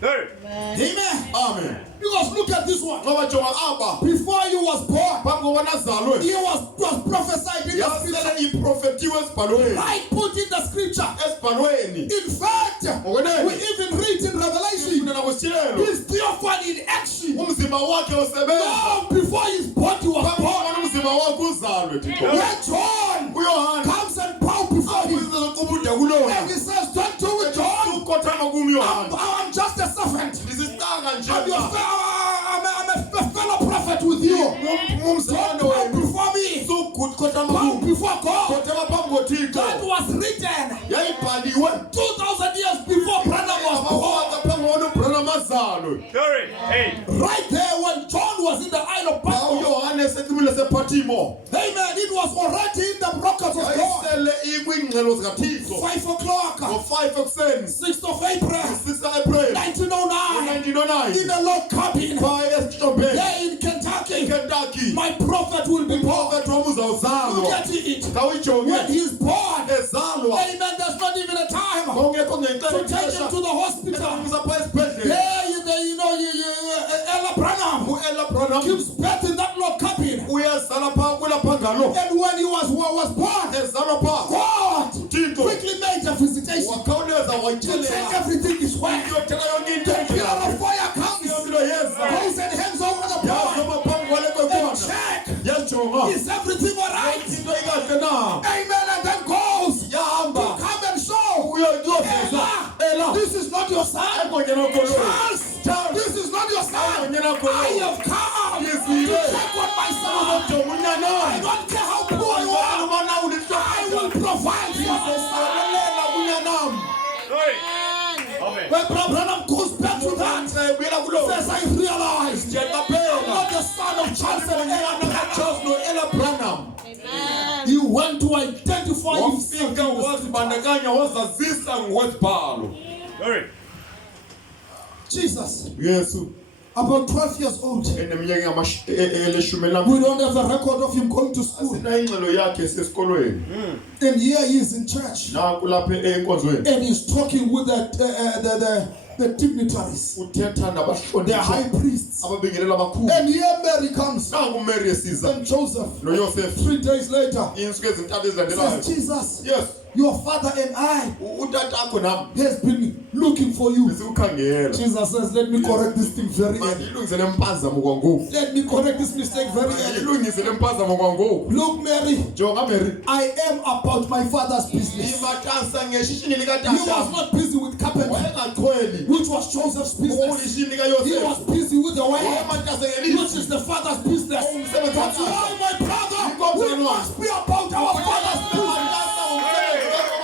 Amen. amen Because look at this one. ngoba jonga aba Before he was born, phambi kokuba nazalwe he was prophesied in the scripture. yasele iprofetiwe ezibhalweni I put in the scripture. ezibhalweni In fact, we even read in Revelation ifuna nakusitshilelo his theophany in action. umzimba wakhe usebenza Long before his body was phambi born. kokuba umzimba wakhe uzalwe Where John uyohana comes and bows before him. ubude kulona And he says, don't do it, John. ukothama kumi yohana I'm just a servant. ndisisitanga nje I'm a fellow prophet with you. ngumzalwane Bow wenu before me. kothama Bow kumi before God. kothama phambi koThixo That was written yayibhaliwe 2,000 years before Branham was born. abawaka phambi kokuba uBranham azalwe Right there when John was in the Isle of Patmos. uyohane eseqimile sePhatimo Amen. It was already in the rockets of God. yayisele ikwiingxelo zikaThixo 5 o'clock. ngo-5 ekuseni 6th of April. 6 April 1909. 1909 In a log cabin. phaya esithombeni There in Kentucky. eKentucky My prophet will be born. uprofethi wam Look uzawuzalwa at it. khawuyijonge When he's born. ezalwa Amen. There's not even a time kongekho to take him to the hospital. ngexesha phaya esibhedlele There, Ella Branham uElla Branham gives birth in that log cabin. uyazala phaa kwelapha ngalo And when he was born, ezalwa phaa God uThixo quickly made a visitation wakhawuleza to check wayityelela everything is well. uyothetha yonke into The pillar enjalo of fire comes, impilo yeza goes and hands over the boy yazoma phambi kwale and kwekona check, yajonga is everything all right? into ikahle na Amen. And then goes to yahamba come and show, uyozisa Ella, this is not your son. engonyana kolweni Charles, this is not your son. engonyana I kolweni have come Yes, to he is. check on my son. uzojonga I unyanani don't care how poor you are. ubana I ulihlobo will provide for your son. uzosalela kunyanam When Brother Branham goes back to that, buyela kulo says, I realized I'm ndiyaqaphela not the son of Charles and Ella Branham. Charles noElla Branham He went to identify himself. wafika wazibandakanya wazazisa ngokwezibhalo Jesus, yesu about 12 years old. eneminyaka elishumi We don't have a record of him going to school. asinaingxelo yakhe esesikolweni And here he is in church. naku lapha enkonzweni And he's talking with the dignitaries, uthetha the nabahlonitshwa high priests. ababingelela abakhulu And here Mary comes. nangu umary esiza And Joseph, noyosefu 3 days later, iinsuku ezintathu ezilandelayo says, Jesus, yes your father and I utatakho nam has been looking for you. besikukhangela Jesus says, let me correct this thing very early. mandiyilungise le mpazamo kwangoku Let me correct this mistake very early. mandiyilungise le mpazamo kwangoku Look, Mary, jonga mary I am about my father's business. imatasa ngeshishini He was likatata not busy with carpentry, wayengaxhweli which was Joseph's business. ulishini He likayosefu was busy with the wife, wayematasa which ngelizwi is the father's business. umsebenzi That's wakhe why, my brother, we must be about our father's business.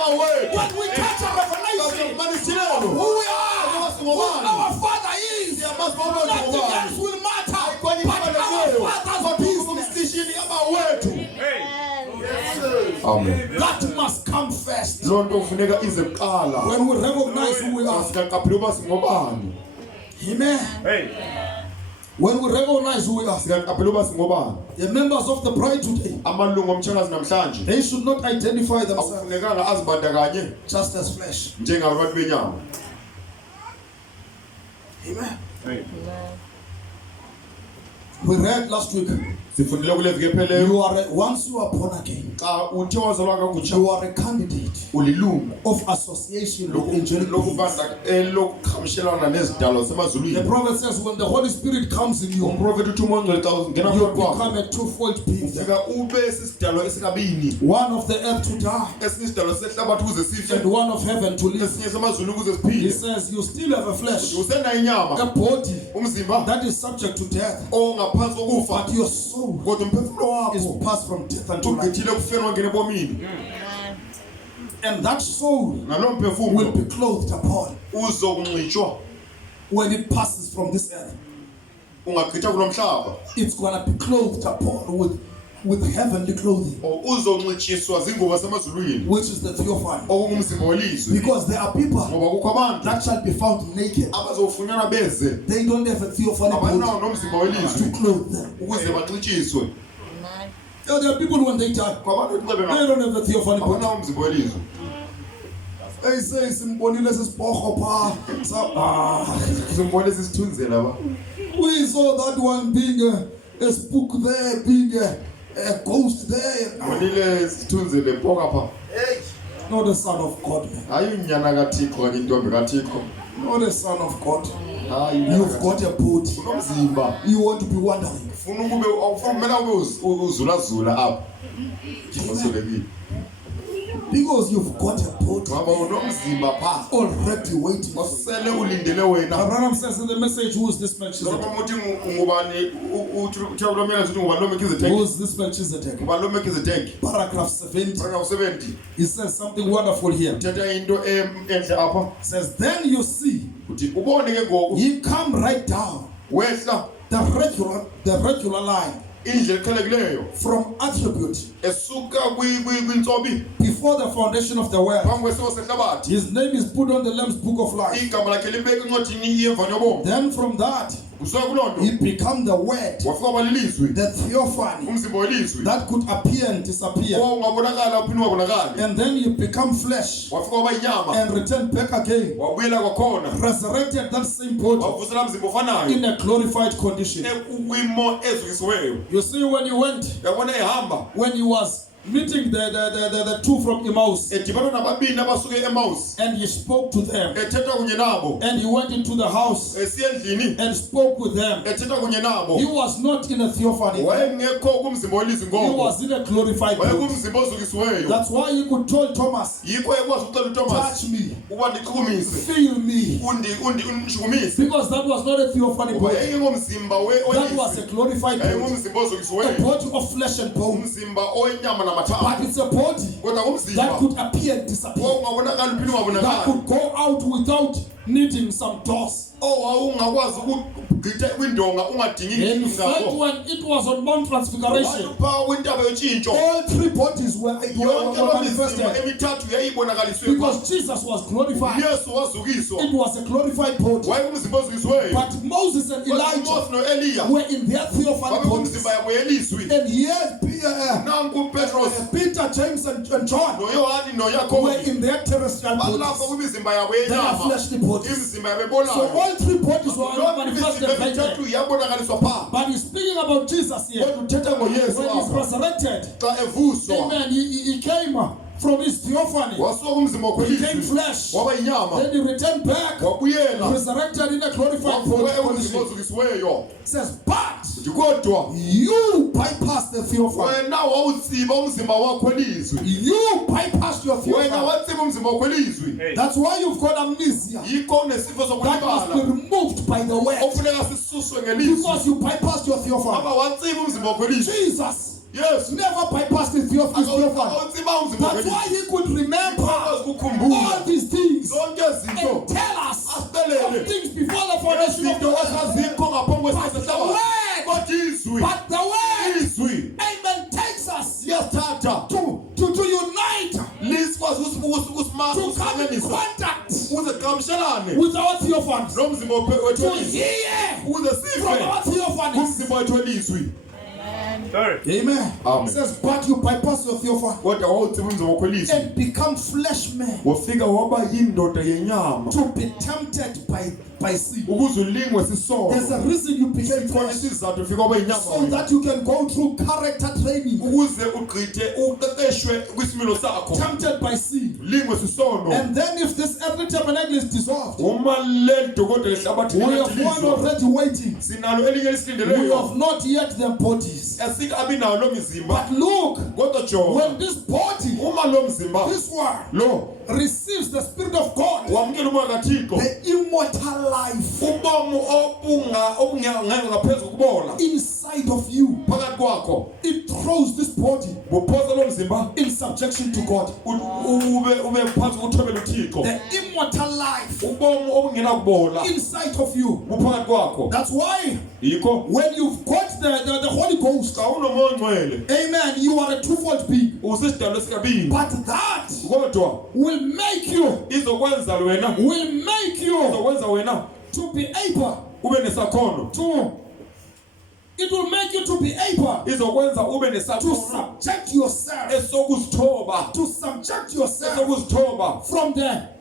When we catch a revelation of who we are, who our father is, nothing else will matter but our father's business. Amen. That must come first. loo nto kufuneka ize kuqala When we recognize who we are. sikaqaphela uba singobani Amen. When we recognize who we are. sikaqaphela uba singobani The members of the bride today, amalungu omtshakazi namhlanje they should not identify themselves akufunekanga azibandakanye just as flesh. njengabantu benyama Amen. We read last week, sifundile kule viki epheleyo once you are born again, xa uthe wazalwa kakutsha you are a candidate ulilungu of association with angelic beings. lokuqhagamshelana nezidalwa The zemazulwini prophet says when the Holy Spirit comes in you, umprofethi uthi umoya ongcwele xa ungena you phakathi kwakho become a twofold being. ufika ube sisidalwa esikabini One of the earth to die esinye isidalwa sehlabathi ukuze sife and one of heaven to live. esinye semazulwini ukuze He siphile says you still have a flesh, usenayo inyama a body umzimba that is subject to death. ongaphandle ngaphansi kokufa but your soul kodwa umphefumulo is wakho passed from death unto life. ugqithile kufeni wangena ebomini And that soul ngalo will mphefumulo be clothed upon uzokunxitshwa when it passes from this earth. ungagqitha kulomhlaba It's going to be clothed upon with heavenly clothing, uzonxitshiswa zingubo semazulwini which is the theophany. okungumzimba welizwi Because there are people ngoba kukho abantu that shall be found naked. abazofunyana beze They don't have a theophany abanawo body nomzimba welizwi to clothe them. ukuze banxitshiswe There are people when they die, kwabantu they ncebe don't have a theophany body. abanawo umzimba welizwi They say simbonile sisibhorho pha. uzombona esisithunzela ba We saw that one being a spook there, being a ghost there. bonile isithunzele mpoka pha Not the son of God, man. hayi unyana kaThixo kanye intombi kaThixo Not the son of God. hayi You've got a body. unomzimba You want to be wondering. ufuna ukube awufumela ube uzulazula apha ngosolekile Because you've got a body ngoba unomzimba pha already waiting. osele ulindele wena Abraham says in the message, who is this Melchizedek? lokho muthi ngubani uthi kulomela uthi ngubani lo Melchizedek Who is this Melchizedek? ngubani lo Melchizedek Paragraph 70. paragraph 70 He says something wonderful here. uthetha into enhle apha It says, then you see, uthi ubone ke ngoku he come right down wehla the regular line indlela eqhelekileyo from attribute esuka kwintsobi before the foundation of the world. phambi kwesiko sehlabathi His name is put on the Lamb's book of life. igama lakhe libeka encwadini yemvana yobomi Then from that, kusuka kuloo nto he become the word, wafika balilizwi the theophany umzimba welizwi that could appear and disappear. ungabonakala uphinde ungabonakali And then he become flesh wafika waba yinyama and return back again, wabuyela kwakhona resurrected that same body wavusela mzimba ofanayo in a glorified condition. kwimo ezukisiweyo You see, when he went, yabona ehamba when he was meeting the two from Emmaus, edibana nababini abasuke eMaus and he spoke to them, ethetha kunye nabo and he went into the house esiya endlini and spoke with them. ethetha kunye nabo He was not in a theophany. wayengekho kumzimba welizwi He ngoko was in a glorified body. wayekumzimba ozukisiweyo That's why he could tell Thomas, yikho ekwazi ukuxela uThomas touch me, ukuba ndichukumise feel me, undishukumise because that was not a theophany ngoba body. yayingomzimba That was a welizwi glorified body, yayingumzimba a ozukisiweyo body of flesh and bone. umzimba owenyama But namathambo it's a body kodwa that ngumzimba could appear and disappear, ongabonakali uphinde that ungabonakali could go out without needing some doors. owawungakwazi ukugqitha kwindonga ungadingi In fact, ingako when it was on Mount Transfiguration, pha kwintaba yotshintsho all three bodies were yonke loo mizimba manifested emithathu yayibonakaliswe because Jesus was glorified. yesu wazukiswa It was a glorified body. wayengumzimba ozukisiweyo But Moses and Elijah uMose noEliya were in their theophany bodies. babengumzimba yabo yelizwi And here, nanku Petros Peter, James, and John noYohani were noYakobi in their terrestrial balapha bodies. kwimizimba yabo They are yenyama fleshly bodies. imizimba yabo So ebolayo all three bodies were loo manifested mizimba right there. emithathu yabonakaliswa phaa But he's speaking about Jesus here. kodwa uthetha ngoyesu When he's apha resurrected, xa evuswa amen, he came from his theophany. wasuka kumzimba He became wokwelizwi flesh. waba yinyama Then he returned back, wabuyela resurrected in a glorified wavuka body emzimba condition. ozukisiweyo It says, but Ndithi kodwa you bypass the theophany. wena wawutsiba umzimba wakho elizwi You bypassed your wena theophany. watsiba umzimba wakho elizwi That's why you've got amnesia. yikho unesifo That must be sokulibala removed by the word. ofuneka sisuswe ngelizwi Because you bypassed your theophany. aba watsiba umzimba wakho elizwi Jesus yesu never bypassed his theophany. awutsiba umzimba wakho That's why elizwi he could remember akwazi ukukhumbula all these things zonke zinto and tell us asibelele of things before the foundation of the izinto world. esazikho ngaphambi But kwesiko the sehlabathi word, kodwa izwi but the word, izwi amen, takes us siyasithatha to unite, lisikwazi to come in ukusimanisa contact ukuze siqhamshelane with our theophanies, lo mzimba wethu to elizwi hear ukuze from sife our theophanies. kumzimba wethu elizwi Amen. Amen. It says, but you bypass your theophany kodwa wawutsiba umzimba wakho elizwi and become flesh man wafika waba yindoda yenyama to be tempted by sin. ukuze ulingwe sisono There's a reason you became khona flesh, isizathu ufika waba yinyama so wena. that you can go through character training, ukuze ugqithe uqeqeshwe kwisimilo sakho tempted by sin. lingwe sisono And then if this earthly tabernacle is dissolved, uma leli dokodo lehlabathi we have one lilizwa already waiting. sinalo elinye We elisilindeleyo have not yet their bodies. asikabi nawo lo mizimba But look, kodwa jonga when this body, uma lo mzimba this one, lo receives the Spirit of God, wamukela umoya kaThixo, the immortal life ubomu obungeke ngaphezulu kubola inside of you, phakathi kwakho, it throws this body buphosa lo mzimba in subjection to God. ube phansi kuthobela uThixo. The immortal life Ubomu obungena kubola inside of you. buphakathi kwakho. That's why Yikho when you've got the Holy Ghost, xa unomoya ongcwele amen, you are a twofold being. usisidalwa esikabili, But that kodwa will make you izokwenza wena to be able ube nesakhono, it will make you to be able izokwenza ube to nesakhono subject yourself esokuzithoba from the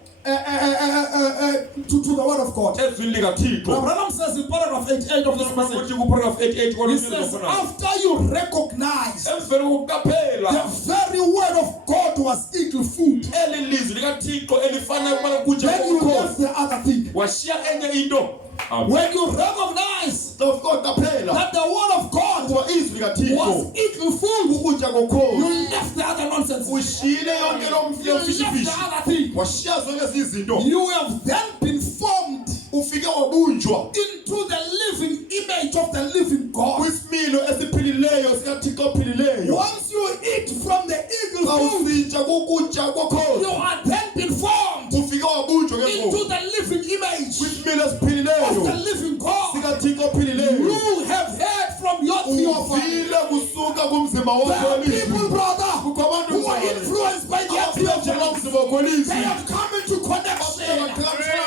to the word of God. ezwini likaThixo. Abraham says in paragraph 88 of this message, Uthi kuparagraph 88 he says, after you recognize emveni kokuqaphela the very word of God was eagle food, eli lizwi likaThixo elifana ukubana kutya then you kokhozi, left the other thing. washiya enye into. When you recognize Qaphela that the word of God kuba izwi likaThixo was eagle food, ukutya kokhozi, you left the other nonsense. ushiyile yonke lo You left mfishi, the other thing. washiya zonke lezi zinto, You have then been formed ufike wabunjwa into the living image of the living God. kwisimilo esiphilileyo sikaThixo ophilileyo. Once you eat from the eagle Xa food, usitya kukutya you kokhozi, are then been formed ufike wabunjwa ke into ngoku the living image kwisimilo of esiphilileyo the living God. sikaThixo ophilileyo. You have heard from your theophany. Uvile kusuka kumzimba wakho There are welizwi. people, brother, Kukho abantu who are influenced by their theophany. umzimba wakho They welizwi. have come into connection.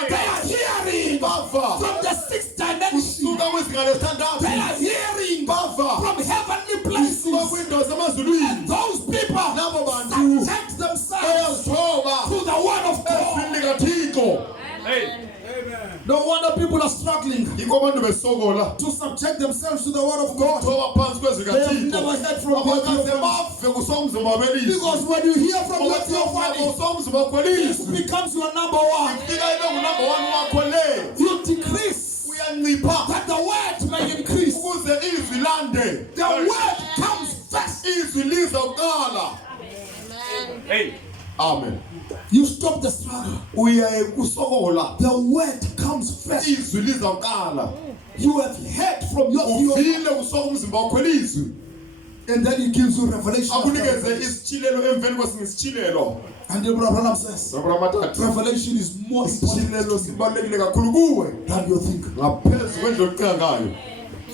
They are hearing Bava from the sixth dimension. kusuka kwizinga lesithandathu. They are hearing Bava from heavenly kusuka places. kwiindawo zemazulwini. Those people Labo bantu subject themselves bayazithoba to the word of God. ezwini likaThixo. No wonder people are struggling Yikho abantu besokola to subject themselves to the word of God. ukuthoba phansi kwezwi They have likaThixo. never heard from their Abakaze theophany. bave kusomzimba welizwi. Because when you hear from your Ngoba theophany, usomzimba wakho this welizwi. becomes your number one. Fika ibe ngunumber 1 wakho le. You decrease Uyancipha that the word may increase. ukuze izwi lande. The word comes first. Izwi liza kuqala. Amen. You stop the struggle. Uyaye kusokola. The word comes first. Izwi liza kuqala. You have heard from your theophany, Uvile kusoka umzimba wakho lizwi. and then he gives you revelation. Akunikeze isitshilelo emveni kwesinye isitshilelo. And the brother says, revelation is more important Isitshilelo sibalulekile kakhulu kuwe than you think. ngaphezu kwendlela ocinga ngayo.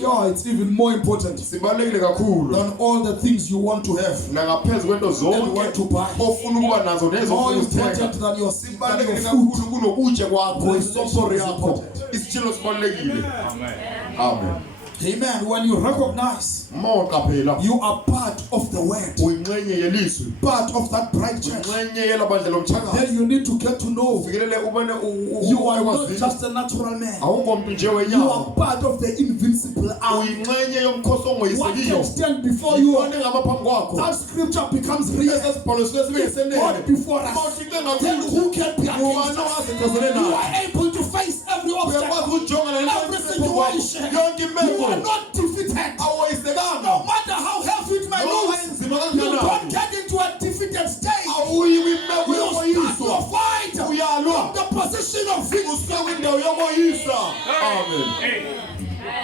Yeah, it's even more important Sibalulekile kakhulu than all the things you want to have. nangaphezu kwento And zonke want to buy. ofuna ukuba nazo nezo More ofuna uzithenga. important than your Sibalulekile food. kakhulu kunokutya kwakho, Revelation isoporo is yakho. important. Isitshilo sibalulekile. Amen. Amen. When you recognize Mawuqaphela you are part of the word, uyingxenye yelizwi, part of that bright church, ingxenye yelabandla lomthakazi. then you need to get to know Ufikelele ubone you are not just a natural man. awungo muntu nje You wenyama. are part of the invincible army. Uyingxenye yomkhosi What ongoyisekiyo. can stand before you? Ubone ngapha phambi kwakho. That scripture becomes real. Esibhalo sike sibe God ngesenene. before us. Mawuthixo Then ngakhulu. who can be Ubani against us? ongazithezele You naye? are able to face every Uyakwazi obstacle, ukujongana every situation. yonke You imeko. are not defeated. Awoyisekanga. No matter how heavy it may Noma look, inzima you don't kangakanani. get into a defeated state. Awuyi kwimeko You start yomoyiswa. your fight from Uyalwa. the position of victory. Usuka kwindawo yomoyisa. Amen.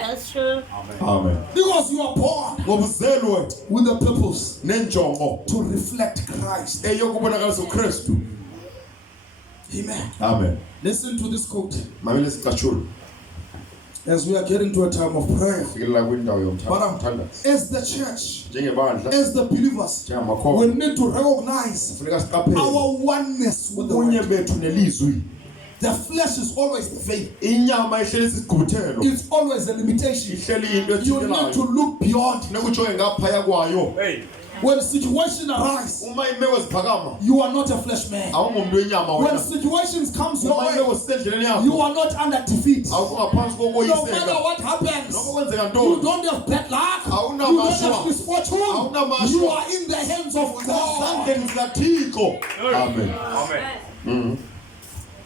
That's true. Amen. Because you are born Ngoba uzelwe with a purpose nenjongo to reflect Christ. eyokubonakalisa uKristu. Amen. Amen. Listen to this quote. Mamele sicatshule. As we are getting to a time of prayer, Fikelela kwindawo but yomthandazo. as the church, Njengebandla as the believers, we njengamakholwa need to recognize kufuneka siqaphele our oneness with the ubunye word. bethu nelizwi. The flesh is always vain. Inyama ihleli isigqubuthelo. It's always a limitation. Ihleli into You need to ethintelayo. look beyond. Nekujonge ngaphaya kwayo. When situation arise, Uma imeko ziphakama, you are not a flesh man. awungumuntu wenyama When wena. situations comes your Uma way, imeko zisendleleni you yakho, are not under defeat. awukho ngaphansi No matter kokoyiseka. what happens, Noma kwenzeka you ntoni, don't have bad luck. Awuna You don't mashwa. have misfortune. Awuna mashwa. You are in the hands of God. usezandleni zikaThixo. Amen.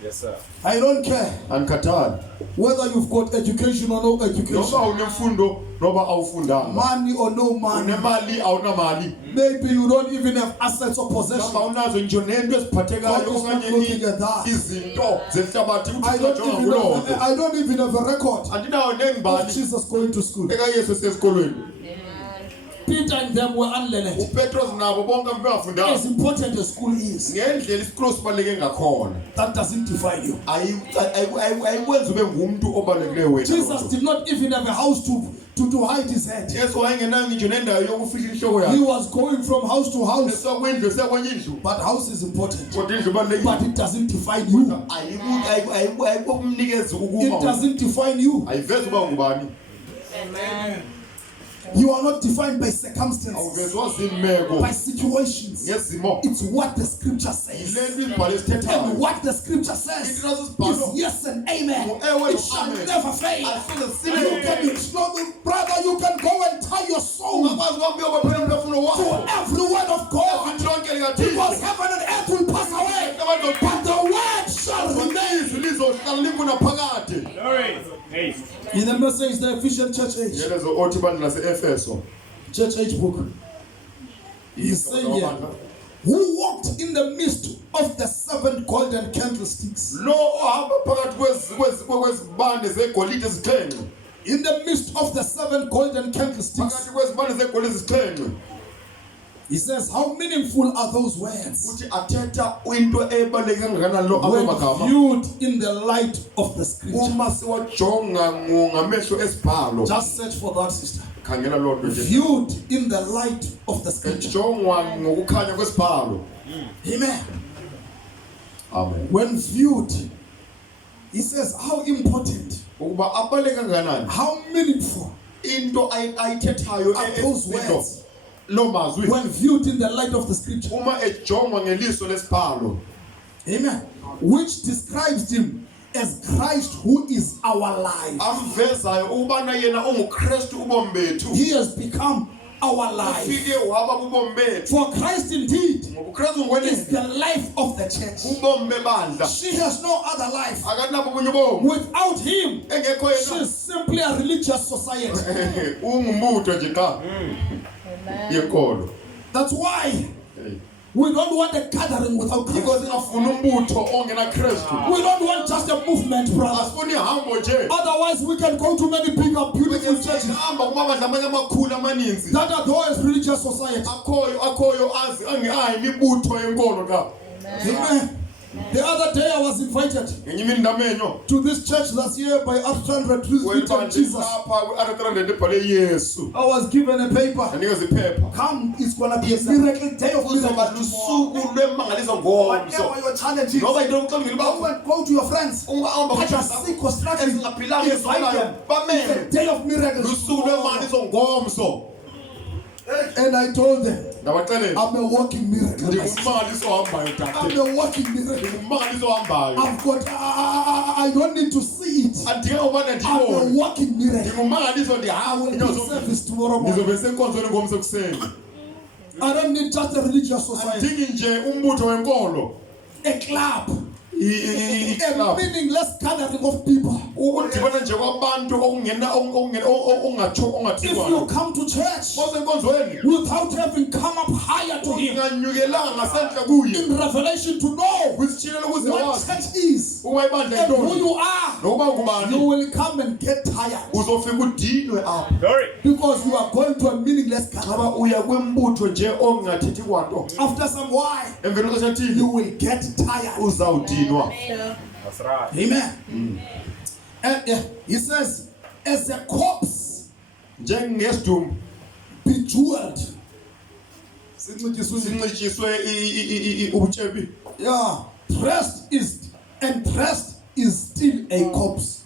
Yes, sir. I don't care Andikhathali whether you've got education or no noba education, unemfundo noba awufundanga, money or no money. unemali awunamali, Maybe you don't even have assets or noma possessions. unazo nje nento eziphathekayo God is not okanye looking at that. izinto zehlabathi I uthi I don't even have a record andinawo of nengibali Jesus going to school. ekayesu esesikolweni. Peter and them were unlearned. uPetros nabo bonke bengafundanga. As important as school is, Ngendlela isikolo sibaleke ngakhona that doesn't define you. ayikwenza ube ngumuntu obalulekileyo wena. Jesus did not even have a house to hide his head. Yesu wayengenayo ngisho nendawo yokufihla inhloko He yakhe. was going from house to house. Esuka kwindlu esuka kwenye indlu. But house is important. Kodwa indlu But ibalulekile. it doesn't define you. Ayikumnikeza It ukuma. doesn't define you. Ayivezi uba ngubani. You are not defined by circumstances, Awuvezwa zimeko by situations. ngezimo. It's what the scripture says. Yilento ibhale isithethayo. And what the scripture says is yes and amen. It shall never fail. You can explode the brother, you can go and tie your soul to every word of God. Because heaven and earth will pass away, but the word shall remain. Hey. In the message, the Ephesian church age, Ngelezo othi bandla lase-Efeso. church age book, he's saying here, who walked in the midst of the 7 golden candlesticks. Lo ohamba phakathi kwezibane zegolide ezixhenxe. In the midst of the 7 golden candlesticks, Phakathi kwezibane zegolide ezixhenxe. he says, how meaningful are those words Uthi athetha into ebaluleke kangakanani lo when amagama. viewed in the light of the scripture? Uma siwajonga ngamehlo esibhalo. Just search for that, sister. Khangela lo nto nje. Viewed in the light of the scripture. Ejongwa ngokukhanya kwesibhalo. Amen. Amen. When viewed, he says, how important, Ukuba abaluleke kangakanani how meaningful into ayithethayo are those words lo mazwi. when viewed in the light of the scripture. Uma ejongwa ngeliso lesibhalo. Amen. Which describes him as Christ, who is our life. Amvezayo ubana yena unguKristu ubomi bethu. He has become our life. Ufike waba ubomi bethu. For Christ indeed NgobuKristu is ngokwenene the life of the church. ubomi bebandla. She has no other life. Akanabo bunye ubomi. Without him, Engekho she yena. is simply a religious society. Ungumbutho nje qha. Yenkolo. That's why we don't want a gathering without Christ. Because afuna umbutho ongena Kristu. We don't want just a movement, brother. Asifuni ihambo nje. Otherwise, we can go to many big and beautiful churches Hamba kumabandla amanye amakhulu amaninzi. that are always religious society. Akhoyo azi imibutho yenkolo ka. Amen. The other day I was invited Ngenye imini ndamenyo. to this church last year by Arthur written Jesus. Lapha ku-R300 ebhale Yesu. I was given a paper. Anikeza iphepha. Come, it's gonna be a miracle day of Kuzoba miracles. lusuku lwemangaliso ngomso. Whatever your challenge is, Ngoba into yokuxolisa bakho. go to your friends. Ungahamba That are sick or struggling. ezingaphilanga Invite them. It's a bamele. day of miracles. Lusuku lwemangaliso ngomso. And I told them, Ndabaxelela. I'm a walking miracle. Ndingumangaliso ohambayo I'm dade. a walking miracle. Ndingumangaliso ohambayo. I've got, I don't need to see it. Andinga ubana I'm a ndibone. walking miracle. Ndingumangaliso I will ndihamba. be service tomorrow morning. Ngizobe senkonzweni ngomso kuseni. I don't need just a religious society. Andingi nje umbutho wenkolo. A club. A Club. meaningless gathering of people. Ukudibana nje kwabantu If ongathiwa. you come to church Mosenkonzweni. without having come up higher to him Unganyukelanga ngasentla kuye. in revelation to know Kwisitshiyelo ukuze what wazi. church is Uba ibandla and who yintoni. you are, Nokuba you ngubani. will come and get tired Uzofika udinwe apha. Glory. because you are going to a meaningless gathering. Ngoba uya kwembutho nje ongathethi kwanto. After some while, Emveni kwexesha you thile will get tired. uzawudinwa. That's right. Amen. And he says, as a corpse Njengesidumbu bejeweled. sinxitshiswe ubutyebi. Yeah, dressed is still a corpse.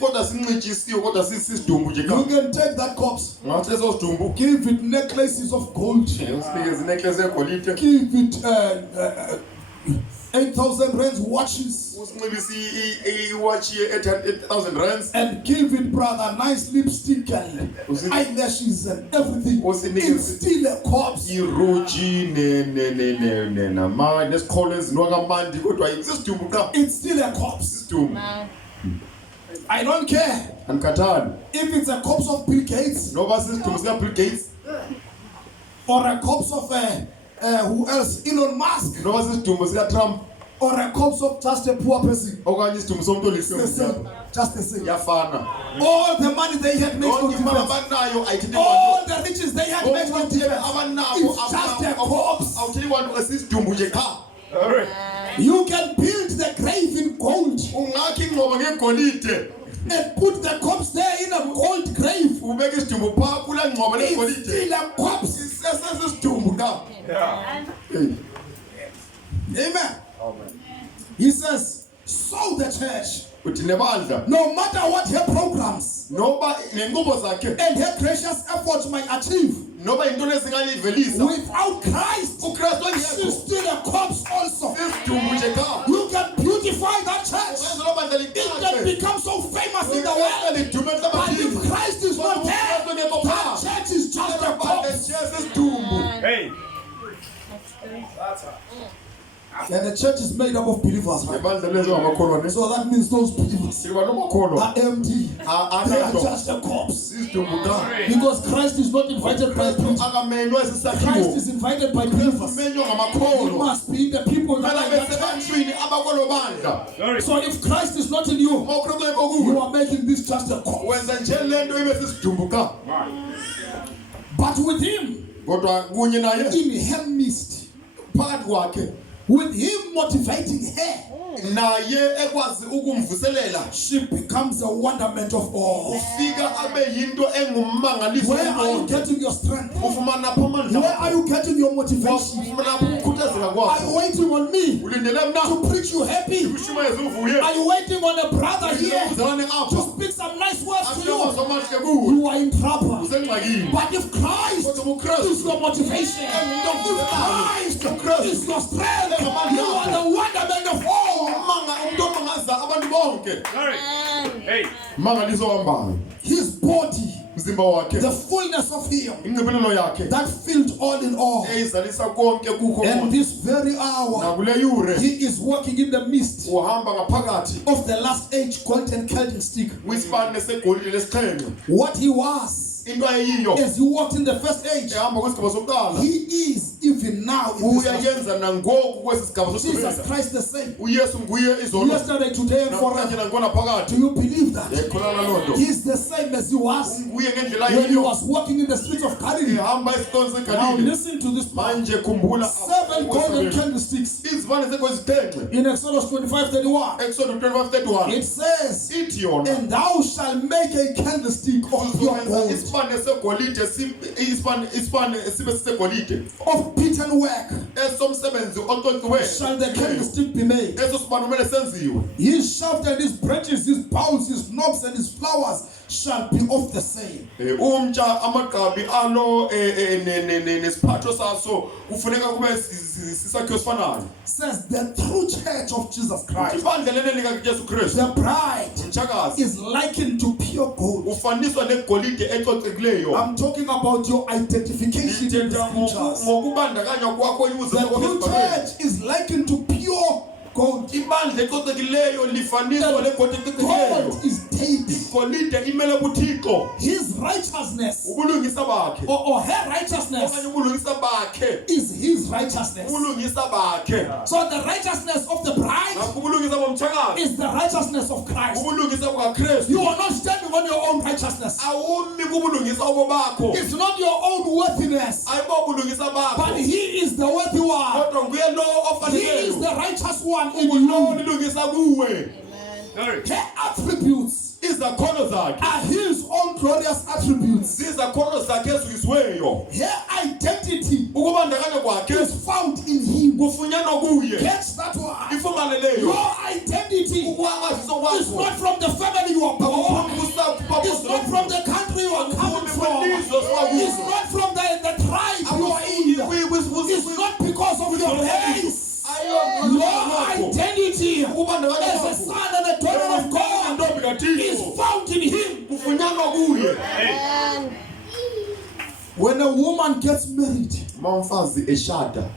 Kodwa sinxitshisiwe kodwa sisidumbu nje You ka. can take that corpse, Ngathi leso sidumbu. give it necklaces of gold, Usinikeze necklace egolide. give it 8,000 rands watches usinxibisa iwatch ye 8,000 rands and give it, brother, nice lipstick and eyelashes and everything. It's still a corpse. iroji nesiqholo ezinwa kamandi kodwa isisidumbu ka It's still a corpse. isidumbu I don't care andikhathali if it's a corpse of Bill Gates noba sisidumbu sika Bill Gates or a corpse of who else? Elon Musk, noba sisidumbu sika Trump or a corpse of just a poor person. okanye isidumbu somuntu It's the same. Just the same. yafana All the money they had makes no onke imali difference. abanayo ayithethi All the riches they had makes no kwanto difference. abanabo It's just a corpse. awuthethi kwanto esisidumbu nje qha You can build the grave in gold ungakhi ingqobo ngegolide and put the corpse there in a gold grave. ubeka isidumbu phaa kula ngqobo It's legolide still a corpse. sesisidumbu ka Yeah. Amen. He says, so the church, uthi nebandla no matter what her programs noba nenkqubo zakhe and her gracious efforts might achieve, noba into lezingalivelisa without Christ, ukristu she's ongekho still a corpse also. sisidumbu nje qha You can beautify that church. wenza loo bandla It can liqaqe become so famous in the world. lidume But ehlabathini if Christ is not there, that church is just a corpse. sisidumbu Hey. And the church is made up of believers, right? nebandla lenziwa ngamakholwa ne So that means those believers siba nomakholwa are empty. They are just a corpse. sisidumbu qha Because Christ is not invited by preachers. akamenywa Christ sisakhiwo is invited by believers. umenywa It ngamakholwa must be the people that are in that church. besebantwini abakwelo bandla Glory. So if Christ is not in you, uma ukristu engekho you kuwe are making this just a corpse. wenza nje le nto ibe sisidumbu qha But with him, kodwa kunye naye in her midst, phakathi kwakhe with him motivating her, naye ekwazi ukumvuselela she becomes a wonderment of all. ufika abe yinto engummangaliso Where are you wonke getting your strength? ufumana pha amandla Where are you getting your motivation? ufumana pha ukukhuthazeka Are kwakho you waiting on me ulindele mna to preach you happy? ushumayeze uvuye Are you waiting on a brother here uzalane to apha speak some nice words to you? asinamazwi amahle kuwe You are in trouble. usengxakini But if Christ kodwa ukristu is your motivation, if Christ is your strength, you are the wonderment of all. umuntu omangaza abantu bonke Glory. Hey. mangaliso wambayo His body, umzimba wakhe the fullness of him, ingcibelelo yakhe that filled all in all. eyizalisa konke kukho And konke this very hour, nakule yure he is working in the midst uhamba ngaphakathi of the last age golden candle stick. kwisibane segolide lesixhenxe What he was into ayiyo as he walked in the first age, ehamba kwisigaba sokuqala he is even now in this life. uyayenza nangoku kwesi sigaba Jesus sokugqibela Christ the same. uyesu nguye izolo Yesterday, today, and namhlanje forever. nangona phakathi Do you believe that? ekholana loo nto He's the same as he was nguye ngendlela when he yiyo was walking in the streets of Galilee. ehamba esiqoni Now segalile listen to this part. manje khumbula 7 golden candlesticks izibane zekwezitenxe in Exodus 25:31. exodo 25:31 It says, ithi yona and thou shalt make a candlestick of pure uzokwenza gold, isibane segolide isibane sibe sisegolide of beaten work esomsebenzi ocociweyo shall the candlestick be made. eso sibane kumele senziwe His shaft and his branches, his boughs, his knobs, and his flowers shall be of the same. umtsha amagqabi alo nesiphatho saso kufuneka kube sisakhiwo sifanayo Says the true church of Jesus Christ, ibandla lene likajesu kristu the bride, umtshakazi is likened to pure gold. ufaniswa negolide ecocekileyo I'm talking about your identification in the ithetha scriptures. ngokubandakanywa kwakho The true church is likened to pure gold. ibandla ecocekileyo lifaniswa negolide ecocekileyo Gold is David. igolide imele ubuthixo His righteousness ubulungisa bakhe or her righteousness okanye ubulungisa bakhe is his righteousness. ubulungisa bakhe So the righteousness of the bride ngakho ubulungisa bomtshakazi is the righteousness of Christ. ubulungisa bukakristu You are not standing on your own righteousness. awumi kubulungisa obo bakho It's not your own worthiness, ayibo bulungisa bakho but he is the worthy one. kodwa nguye lo He is ofaneleyo the righteous one in lo you. lilungisa kuwe Glory. Her attributes izakhono zakhe are his own glorious attributes. zizakhono zakhe ezuyisiweyo Her identity ukubandakanya kwakhe is found in him. kufunyanwa kuye Catch that one. ifumane leyo Your identity ukwaziso is kwakho not from the family you are born. It's not from the country you are coming from. It's not from the tribe you are in. It's not because of your race. Your woman gets married Umfazi eshada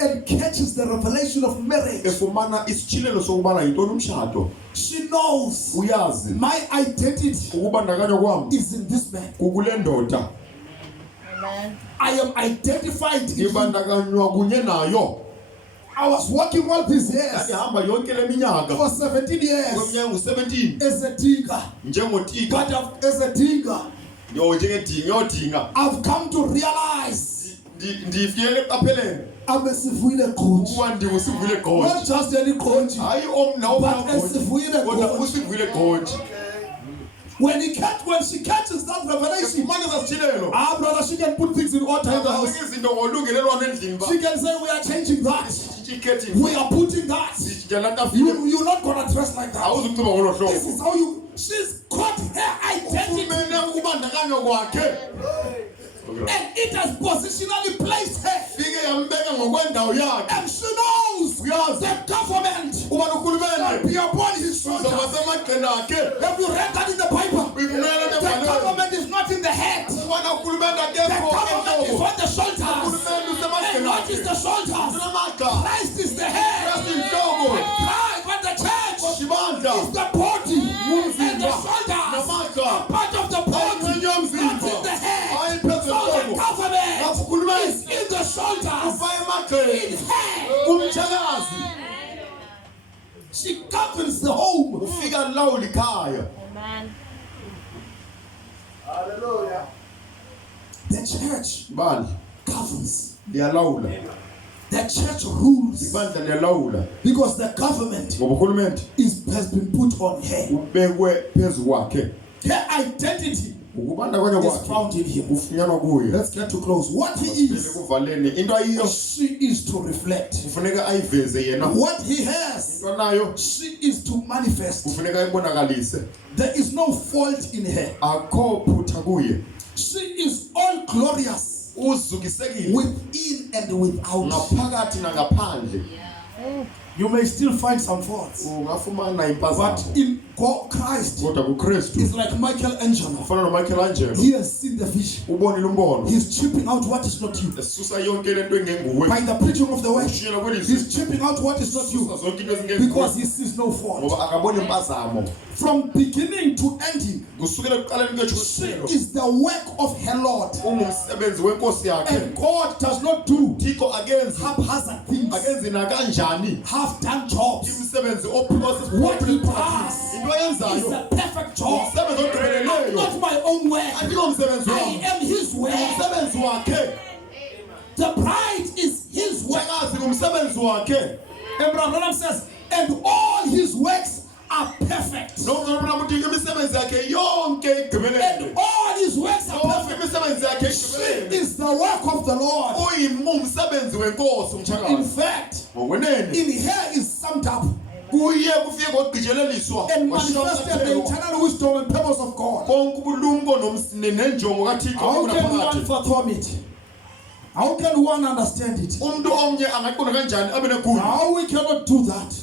and catches the revelation of marriage, efumana isitshilelo sokubana yintoni umshado, she knows uyazi my identity ukubandakanywa kwami is in this man. kukule ndoda, Amen. I am identified in him. ibandakanywa kunye nayo. I was working all these years Ndihamba yonke le minyaka for 17 years kweminyaka ngu-17 as a digger. njengotika But as a digger, njengedinga I've come to realize ndifike eqapheleni I'm a Sivuyile coach. ukuba ndingusivuyile godi, Not just any coach, hayi omna but a Sivuyile kodwa coach. usivuyile godi. When she catches that revelation, Efumana sasitshilelo brother, she can put things in order in the house. afike izinto ngolungelelwano endlini ba She can say, we are changing that. sitshikhethi We are putting that. sitshijala tafile You're not going to dress like that. awuzukuciba ngolo This hlobo. is how she's caught her identity. Ufumene ukubandakanywa kwakhe And it has positionally placed her. fike yambeka ngokwendawo yakhe. And she knows Uyazi the government uba will urhulumente be upon his shoulders. uzoba semagxeni akhe. Have you read that in the Bible? Uyivumela The lebhaleni government is not in the head. ubana urhulumente The akekho government is entloko. on the shoulders. Urhulumente And usemagxeni what is akhe. the shoulders? Usenamagxa. Christ is the head. Christ inhloko. But the church Ibandla is the body. And the shoulders namagxa are part of the body. engxenye Not yomzimba in the head. hayi phezu So the kwentloko. government Ngakho urhulumente is in the shoulders. ufa emagxeni. In her. Umtshakazi She governs the home. ufika lawula ikhaya. Amen. The church Ibandla governs. liyalawula. The church rules. Ibandla liyalawula Because the government ngoba urhulumente has been put on her. ubekwe phezu kwakhe. Her identity Ukubandakanywa is kwakhe found in him. kufunyanwa kuye. Let's get to close. What he is, Kuvaleni into ayiyo she is to reflect. kufuneka ayiveze yena. What he has, Into nayo she is to manifest. kufuneka ayibonakalise. There is no fault in her. Akho phutha kuye. She is all glorious Uzukisekile within and without. ngaphakathi nangaphandle. You may still find some faults, Ungafumana but impazamo. in Christ Kodwa kuKristu is like Michelangelo. ufana noMichelangelo. He has seen the vision. Ubonile umbono. He's chipping out what is not you. Esusa yonke lento engenguwe. By the preaching of the word, Ushiyela kwelizwi. he's chipping out what is not you. Ususa zonke into ezingenguwe. Because he sees no fault. Ngoba akaboni impazamo. From beginning to ending, Kusukela ekuqaleni she kwethu is the work of her Lord. ungumsebenzi wenkosi yakhe. And God does not do Thixo akenzi haphazard things, akenzi nakanjani half-done jobs. imisebenzi What he does into is ayenzayo a perfect job. umsebenzi ogqibeleleyo. Not my own work. Ayikho umsebenzi I wami, am his work. umsebenzi wakhe. The bride is his work. Njakazi ngumsebenzi wakhe. Abraham Branham says, and all his works are perfect. Nomzana uthi imisebenzi yakhe yonke And igqibelele. all his works are Yonke perfect. imisebenzi yakhe She igqibelele. is the work of the Lord. Umsebenzi wenkosi In umtshakazi. fact, Ngokwenene in her is summed up kuye kufike kogqijeleliswa and manifested the eternal wisdom and purpose of God. konke ubulumko nenjongo kaThixo How can one kunaphakade. fathom it? How can one understand it? Umuntu omnye angaqonda kanjani abe negunya? How we cannot do that.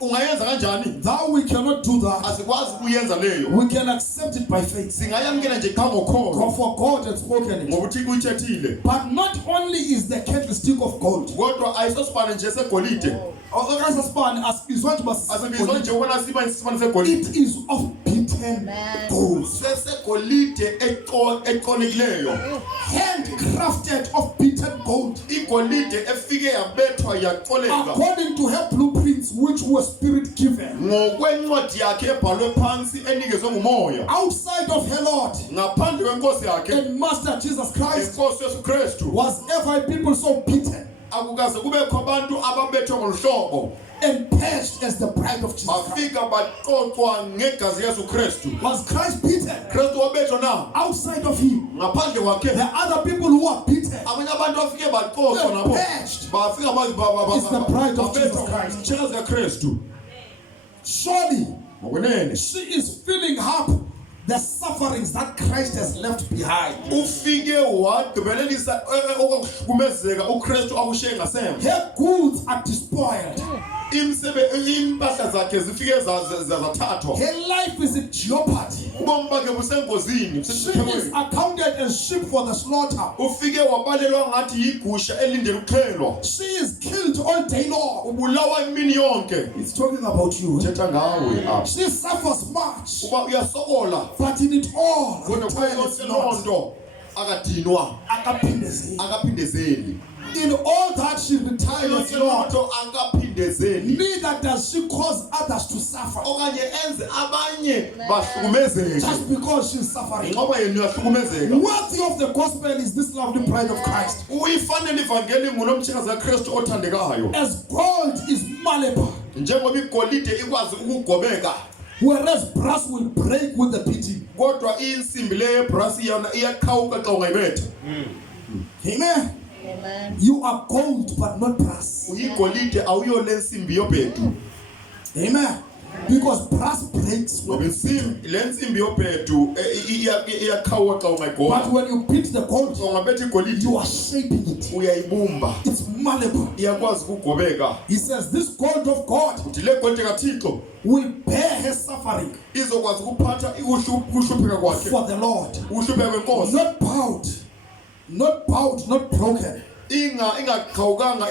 Ungayenza kanjani? Thou we cannot do that. Asikwazi ukuyenza leyo. We can accept it by faith. Singayamkela nje qha ngokholo For God has spoken it. ngoba uThixo uyithethile. But not only is the candlestick of gold. Kodwa ayisosibane nje segolide. Asibizwa nje ukubana sibane segolide. It is of beaten gold. Sesegolide eqonekileyo. Handcrafted of beaten gold. Igolide efike yabethwa yaqoleka. According to her blueprints which were spirit given. Ngokwencwadi yakhe ebhalwe phansi enikezwe ngumoya. Outside of her Lord Ngaphandle kwenkosi yakhe and Master Jesus Christ inkosi Yesu Kristu. was ever people so beaten Akukaze kubekho abantu ababethwe ngoluhlobo. and purged as the bride of Jesus Christ. Bafika baqoqwa ngegazi Yesu Kristu. Was Christ beaten? Kristu wabethwa na Outside of him, ngaphandle kwakhe. there are other people who are beaten. Abanye abantu bafike baqoqwa nabo. Purged. Bafika It's the bride of Jesus Christ. Mtshakazi kaKristu. Surely Ngokwenene she is filling up the sufferings that Christ has left behind. ufike wagqibelelisa okuhlukumezeka uKristu akushiye ngasemva. Her goods are despoiled. impahla zakhe zifike zathathwa. Her life is in jeopardy. Ubomi bakhe busengozini, She is busengozini. accounted as sheep for the slaughter. Ufike wabalelwa ngathi yigusha elindele ukuxhelwa. She is killed all day long. Ubulawa imini yonke. It's talking about you. Thetha ngawe apha. She suffers much, Uba uyasokola. but in it all, her Kodwa time kuyo is yonke not. lonto akatinwa, Akaphindezeli. akaphindezeli. In all that she retired Yonke as Lord, lonto akaphindezeli. neither does she cause others to suffer Okanye enze abanye bahlukumezeke. just because she's suffering. Ngoba yena uyahlukumezeka. Worthy of the gospel is this lovely bride of Christ. Uyifanele ivangeli ngunomtshikazi kaKristu othandekayo. As gold is malleable, Njengoba igolide ikwazi ukugobeka, whereas brass will break with the beating. kodwa insimbi le yebrasi yona iyaqhawuka xa ungayibetha. Amen. Amen. You are gold but not brass. Uyigolide awuyo le nsimbi yobhedu. Amen. Because brass breaks Ngoba when insimbi le nsimbi yobhedu iyaqhawuka xa but ungayigoba. when you beat the gold, Xa ungabetha igolide you are shaping it. uyayibumba, It's malleable. iyakwazi ukugobeka. He says this gold of God Uthi le golide kaThixo will bear her suffering izokwazi ukuphatha ukuhlupheka kwakhe, for the Lord. ukuhlupheka kwenkosi. Not bowed, not broken, ingaqhawukanga,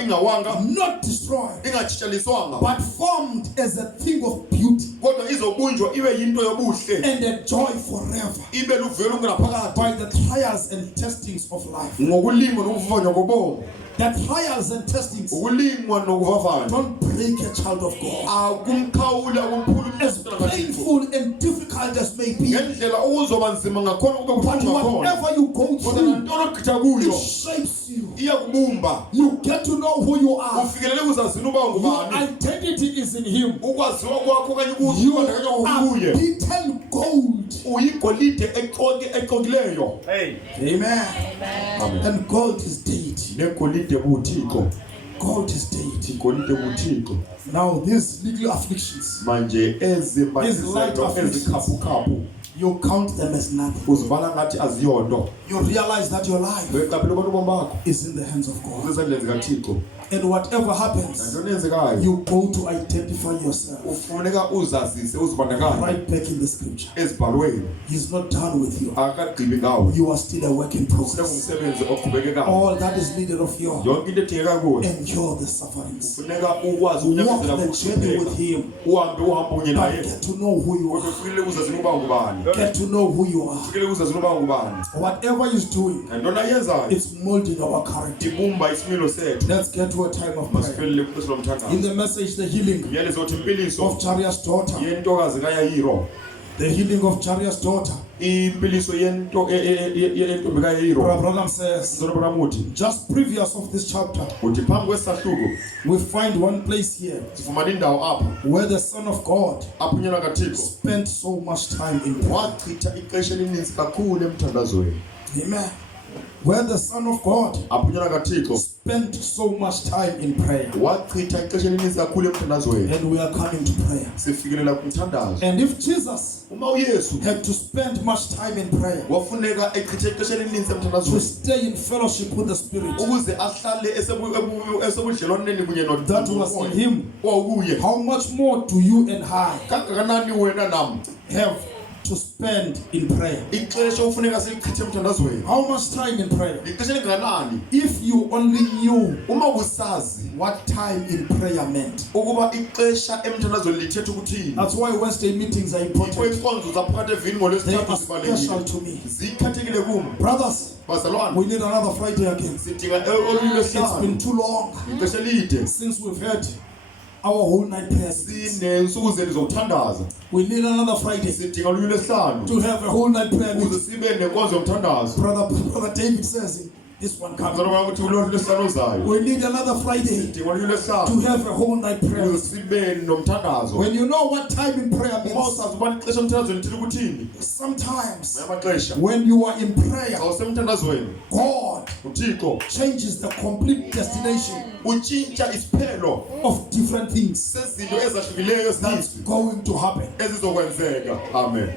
ingawanga, not destroyed, ingajitshaliswanga, but formed as a thing of beauty kodwa izobunjwa ibe yinto yobuhle, and a joy forever ibe luvelo kungaphakathi by the trials and testings of life. ngokulingwa nokuvavanywa kobomi. The trials and testings Ukulingwa nokuvavanywa don't break a child of God. akumkhawuli, akumphuli As umntwana kaThixo. painful and difficult as may be, Ngendlela ukuzoba nzima ngakhona kube but buhlungu ngakhona, whatever you go kodwa through, nantoni ogqitha kuyo it shapes you. iyakubumba. You get to know who you are. Ufikelele kuzazini uba Your ungubani, identity is in Him. ukwaziwa kwakho okanye You ukubandakanywa are kuye. beaten gold. Uyigolide ecokileyo. Amen. Amen. And gold is deity. Negolide buthixo, Gold is deity. igolide buthixo. Now these little afflictions, Manje These light ezimbathisayo afflictions. ezikhaphukhaphu you count them as nothing. uzibala ngathi aziyonto. You realize that your life Weqaphela ukuthi ubomi bakho is in the hands of God. usezandleni zikaThixo. And whatever happens, Nantoni eyenzekayo you go to identify yourself. ufuneka uzazise, uzibandakanye Right back in the scripture. ezibhalweni. He's not done with you. Akagqibi ngawe, You are still a work in progress. sekungumsebenzi oqhubekekayo. All that is needed of you, Yonke into edingeka kuwe endure the sufferings. funeka ukwazi Walk ukunyamezela the journey with ukuhlupheka, Him. uhambe uhambe kunye But naye. get to know who you Kodwa are. ufikelele kuzazini uba ngubani, Get to know who you are. ufikelele kuzazini uba ngubani. Whatever He's doing, Nantoni ayenzayo it's molding our character. ibumba isimilo sethu. Let's get to a time of prayer. Masifikelele kuqeso lomthandazo. In the message, the healing Umyalezo othi impiliso of Jariah's daughter, yentokazi kaYayiro, the healing of Jariah's daughter. impiliso yentombi kaYayiro. Brother Branham says, Mzolo Bramuthi just previous of this chapter, uthi phambi kwesahluko we find one place here sifumana indawo apha where the Son of God apho unyana kaThixo spent so much time in prayer. wachitha ixesha elininzi kakhulu emthandazweni. Amen. Where the Son of God Apho unyana kaThixo spent so much time in prayer. wachitha ixesha elininzi kakhulu emthandazweni. And we are coming to prayer. Sifikelela kumthandazo. And if Jesus Uma uYesu had to spend much time in prayer wafuneka echithe ixesha elininzi to emthandazweni stay in fellowship with the Spirit, ukuze ahlale esebudlelwaneni kunye that was in Him, wawukuye, how much more do you and I kangakanani wena nam have to spend in prayer? ixesha ufuneka silichithe emthandazweni? How much time in prayer? Ixesha lingakanani? If you only knew Uma usazi what time in prayer meant. ukuba ixesha emthandazweni lithetha ukuthini. That's why Wednesday meetings are Yikho important. inkonzo zaphakathi evini They ngolwesithathu are special zibalulekile, to me. zikhathekile kum. Brothers, Bazalwane, we need another Friday again. sidinga olunye It's been lwesihlanu, too long ixesha elide, since we've had our whole night prayers. sinensuku zethu zokuthandaza, We need another Friday sidinga olunye lwesihlanu to have a whole night prayer ukuze meeting. sibe nenkonzo yomthandazo. Brother David says this one comes. Bazalwane ukuthi ulolu lwesihlanu uzayo, We need another Friday sidinga olunye to lwesihlanu have a whole night prayer. ukuze sibe nomthandazo. When you know what time in prayer Uma means, usazi ubani ixesha emthandazweni lithetha ukuthini, sometimes amaxesha when you are in prayer, xa usemthandazweni God uThixo changes the complete destination utshintsha isiphelo of different things sezinto ezahlukileyo that's ezininzi going to happen. ezizokwenzeka. Amen.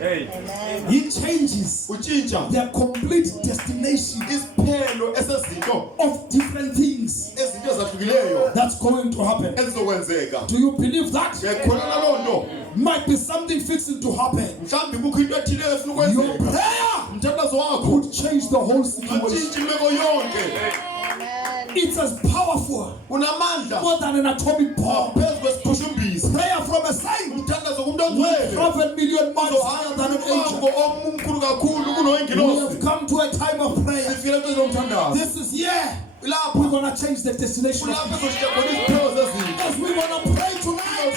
He changes Utshintsha the complete destination isiphelo impendulo esezinto of different things ezinto ezahlukileyo that's going to happen. ezizokwenzeka. Do you believe that? Ngiyakholelwa loo nto. Might be something fixing to happen. Mhlawumbi kukho into ethile efuna Your ukwenzeka. prayer Umthandazo wakho could change the whole situation. ungatshintsha imeko yonke. Amen. It's as powerful, Unamandla more than an atomic bomb. phezu kwesiphushumbisi. Prayer from a saint Umthandazo kumuntu will ongcwele travel million miles higher than an angel. omkhulu kakhulu We kunoyingilosi. have come to a time of prayer. Sifike empezweni yomthandazo. This is yeah. Lapho We're gonna change the destination of kulapho people. ezoshintsha khona iziphewo zezinto. As we're gonna pray tonight,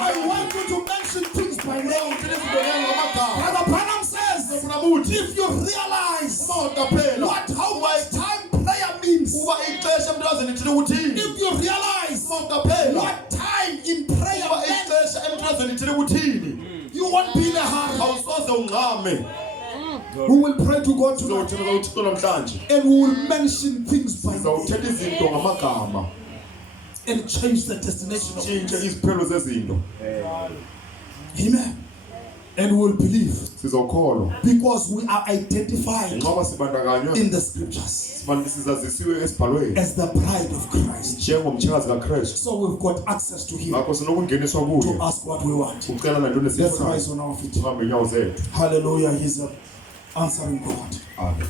I want you to mention things by name. Uthile izinto leyo ngamagama. Brother Branham says, Ufuna muthi if you realize uma uqaphela how much time prayer means, uba ixesha emntwazeni lithile ukuthini. if you realize Uma uqaphela what time in prayer uba means, ixesha emntwazeni lithile ukuthini. you won't be in a hurry. Awusoze ungxame. We will pray to God tonight, Sizowuthemba uThixo namhlanje. and we will mention things by name Sizawuthetha izinto ngamagama. and change the destination of Tshintshe things. iziphelo zezinto. Amen. And we will believe Sizokholwa. because we are identified Ngoba sibandakanywe in the scriptures sizazisiwe esibhalweni as the bride of Christ. njengomtshakazi kaKristu. So we've got access to Him Ngakho sinokungeniswa to kuye. ask what we want. Ucela nantoni Let's esiyifunayo. rise on our feet. Sihambe inyawo zethu. Hallelujah. He's an answering God. Amen.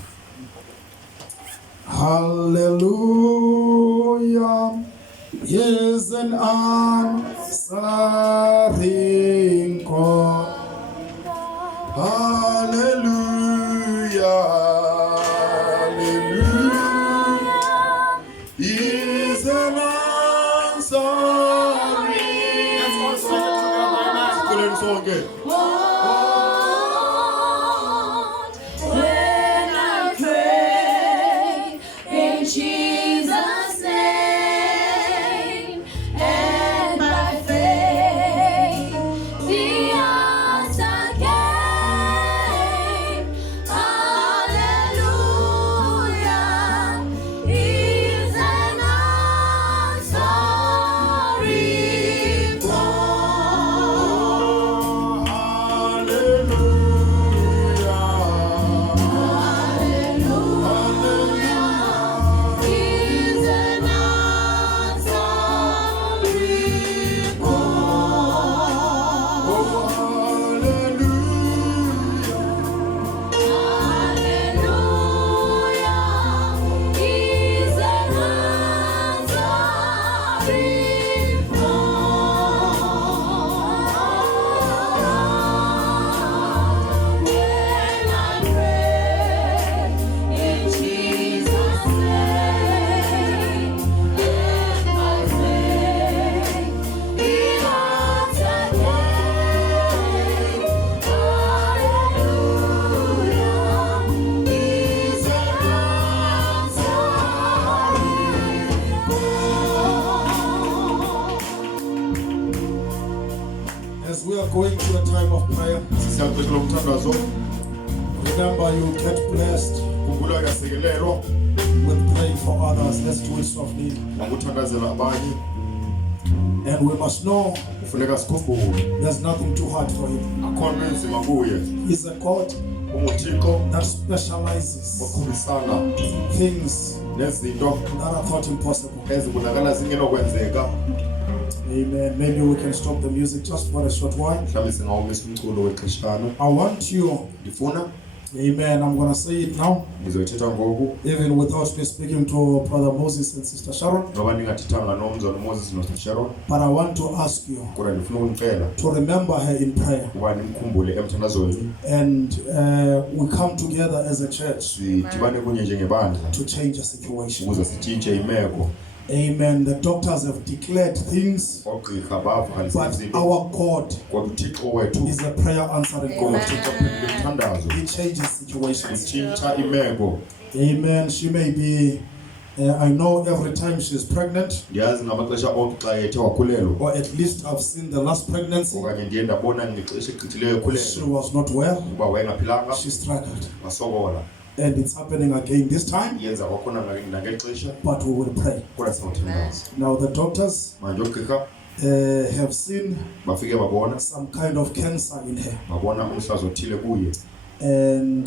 Hallelujah. He's an answering God. Hallelujah. Hallelujah. He's an answering. Siculeni sonke. When I pray in Jesus' name, and by faith the answer came. Hallelujah, He's an answering God. He's an answering God. Hallelujah, He's an answering God. When I pray in Jesus' name, and by faith the answer came. Hallelujah, He's an answering God. As we are going to a time of prayer, Siyaqekela umthandazo. remember you get blessed Khumbula uyasekelelwa with praying for others. Let's do it softly. ngokuthandazela abanye. And we must know Kufuneka sikhumbule there's nothing too hard for Him. akhona enzima kuye. He's a God UnguThixo that specializes okhulumisana in things nezinto that are thought impossible. ezibonakala zingenokwenzeka. Amen. Maybe we can stop the music just for a short while. Mhlawumbe singawumisa umculo wexeshana. I want you, Ndifuna amen, I'm going to say it now, ngizoyithetha ngoku even without me speaking to Brother Moses and Sister Sharon. ngoba ndingathethanga nomzana Moses noSister Sharon, But I want to ask you kodwa ndifuna ukunicela to remember her in prayer. ukuba nimkhumbule emthandazweni. And we come together as a church Sidibane kunye njengebandla to change a situation. ukuze sitshintshe imeko. Amen. The doctors have declared things, Oogqirha bavakalisa but izinto, our God kodwa uThixo wethu is a prayer answering God. uThixo ophendula umthandazo. He changes situations. Sitshintsha imeko. Amen. She may be, I know every time she's pregnant, Ndiyazi ngamaxesha onke xa ethe wakhulelwa, or at least I've seen the last pregnancy, okanye ndiye ndabona ngexesha egqithileyo she ekhulelwa was not well. ukuba wayengaphilanga, She struggled. wasokola. And it's happening again this time, Yenza kwakhona nangexesha, but we will pray. kodwa sizawuthandaza. Now the doctors Manje oogqirha have seen bafike babona some kind of cancer in her. umhlaza othile kuye. And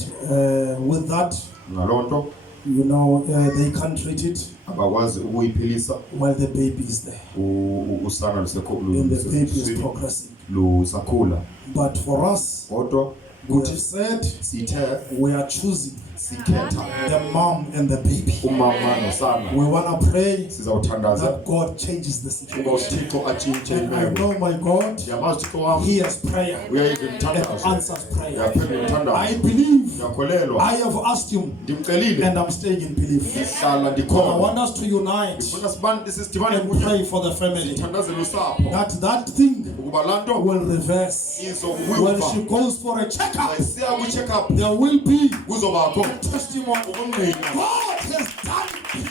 with that, Ngaloo nto You know, they can't treat it abakwazi ukuyiphilisa while the baby is there. usana And the baby is progressing. lusakhula. But for us, Kodwa we have said sithe we are choosing sikhetha the mom and the baby. umama nosana. We want to pray Sizawuthandaza that God changes the ukuba situation. uThixo atshintshe And I imeko. know my God Yamazi uThixo wami hears prayer uyayiva and imithandazo. answers prayer. Uyaphendula imithandazo. I believe Uyakholelwa. I have asked him Ndimcelile and I'm staying in belief. ngihlala I ndikhona. want us to unite Ngifuna sidibane and kunye pray for the family. sithandazele usapho That thing ukuba laa nto will reverse. When izokuwuva. she goes for a checkup, Isiya ku-check up there will be kuzobakho testimony. ubungqina. God has done it.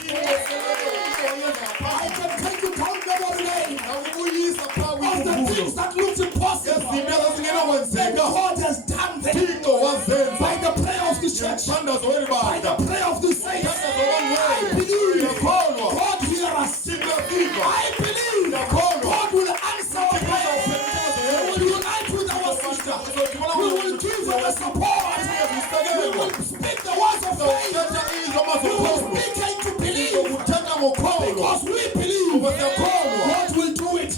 I can take you down memory lane Nakubuyisa phaa of the kwimvubulo. things that looked impossible. Ezinto And ezingenakwenzeka God has done them uThixo wazenza. by the prayer of the church, Umthandazo by welibandla. the prayer of the saints. Umthandazo I wangcwele. believe Uyakholwa. God hear us. Siyasiva. I believe God will answer our prayer. We will unite with our sister. We will give her the support. We will speak the words of faith. We will speak into belief. Because we believe God will do it.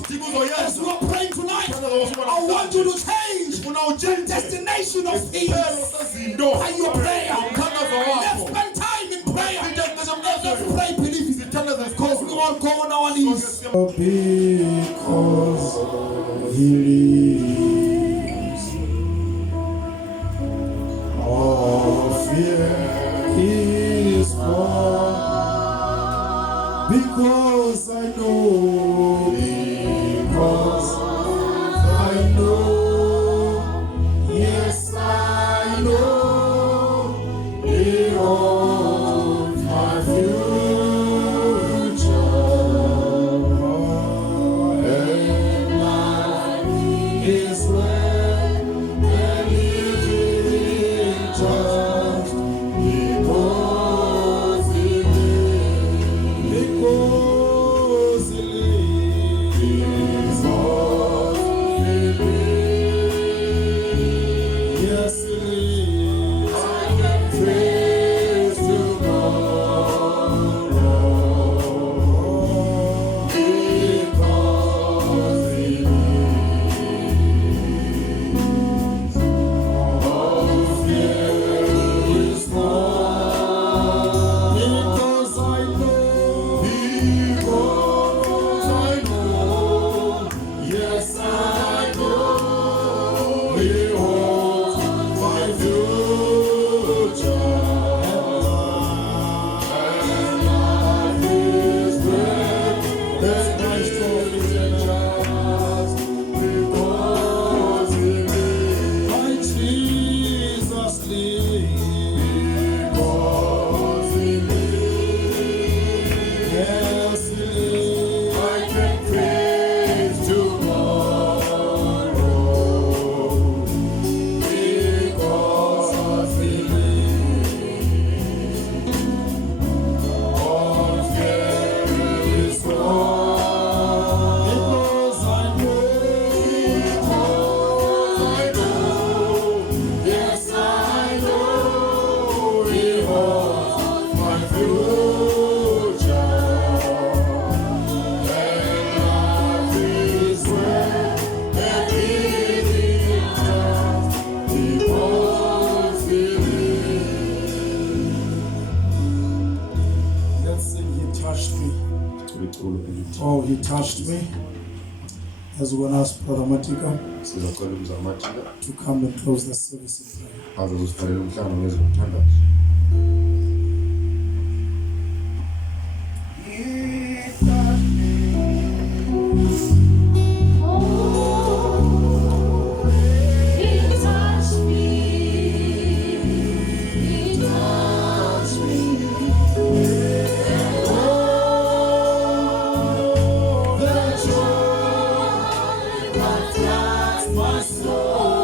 As we are praying tonight, I want you to change the destination of things by your prayer. Let's spend time in prayer. Let's pray believe. Because we all go on our knees. Because He lives, all fear is gone. Because I know, yes I know, He holds my future, and life is where the living trust, because He lives, because He lives, yes He lives. I can praise tomorrow, because He lives. All fear is gone, because I know, yes I know, He holds my future, and life is great. There's my story just because He lives. My Jesus lives, because He lives. Yes, He lives. I can praise tomorrow, because He lives. All fear is gone, because I know, yes I know, He holds my future, and life is where the living trust, because He lives. Let's sing He touched me. Oh, He touched me. As we're going to ask Brother Matika Sizacela umzamathika to come and close the service in prayer. azozisifalela umhlangano ngezomthandazo. He touched me. He touched me. The joy that floods my soul.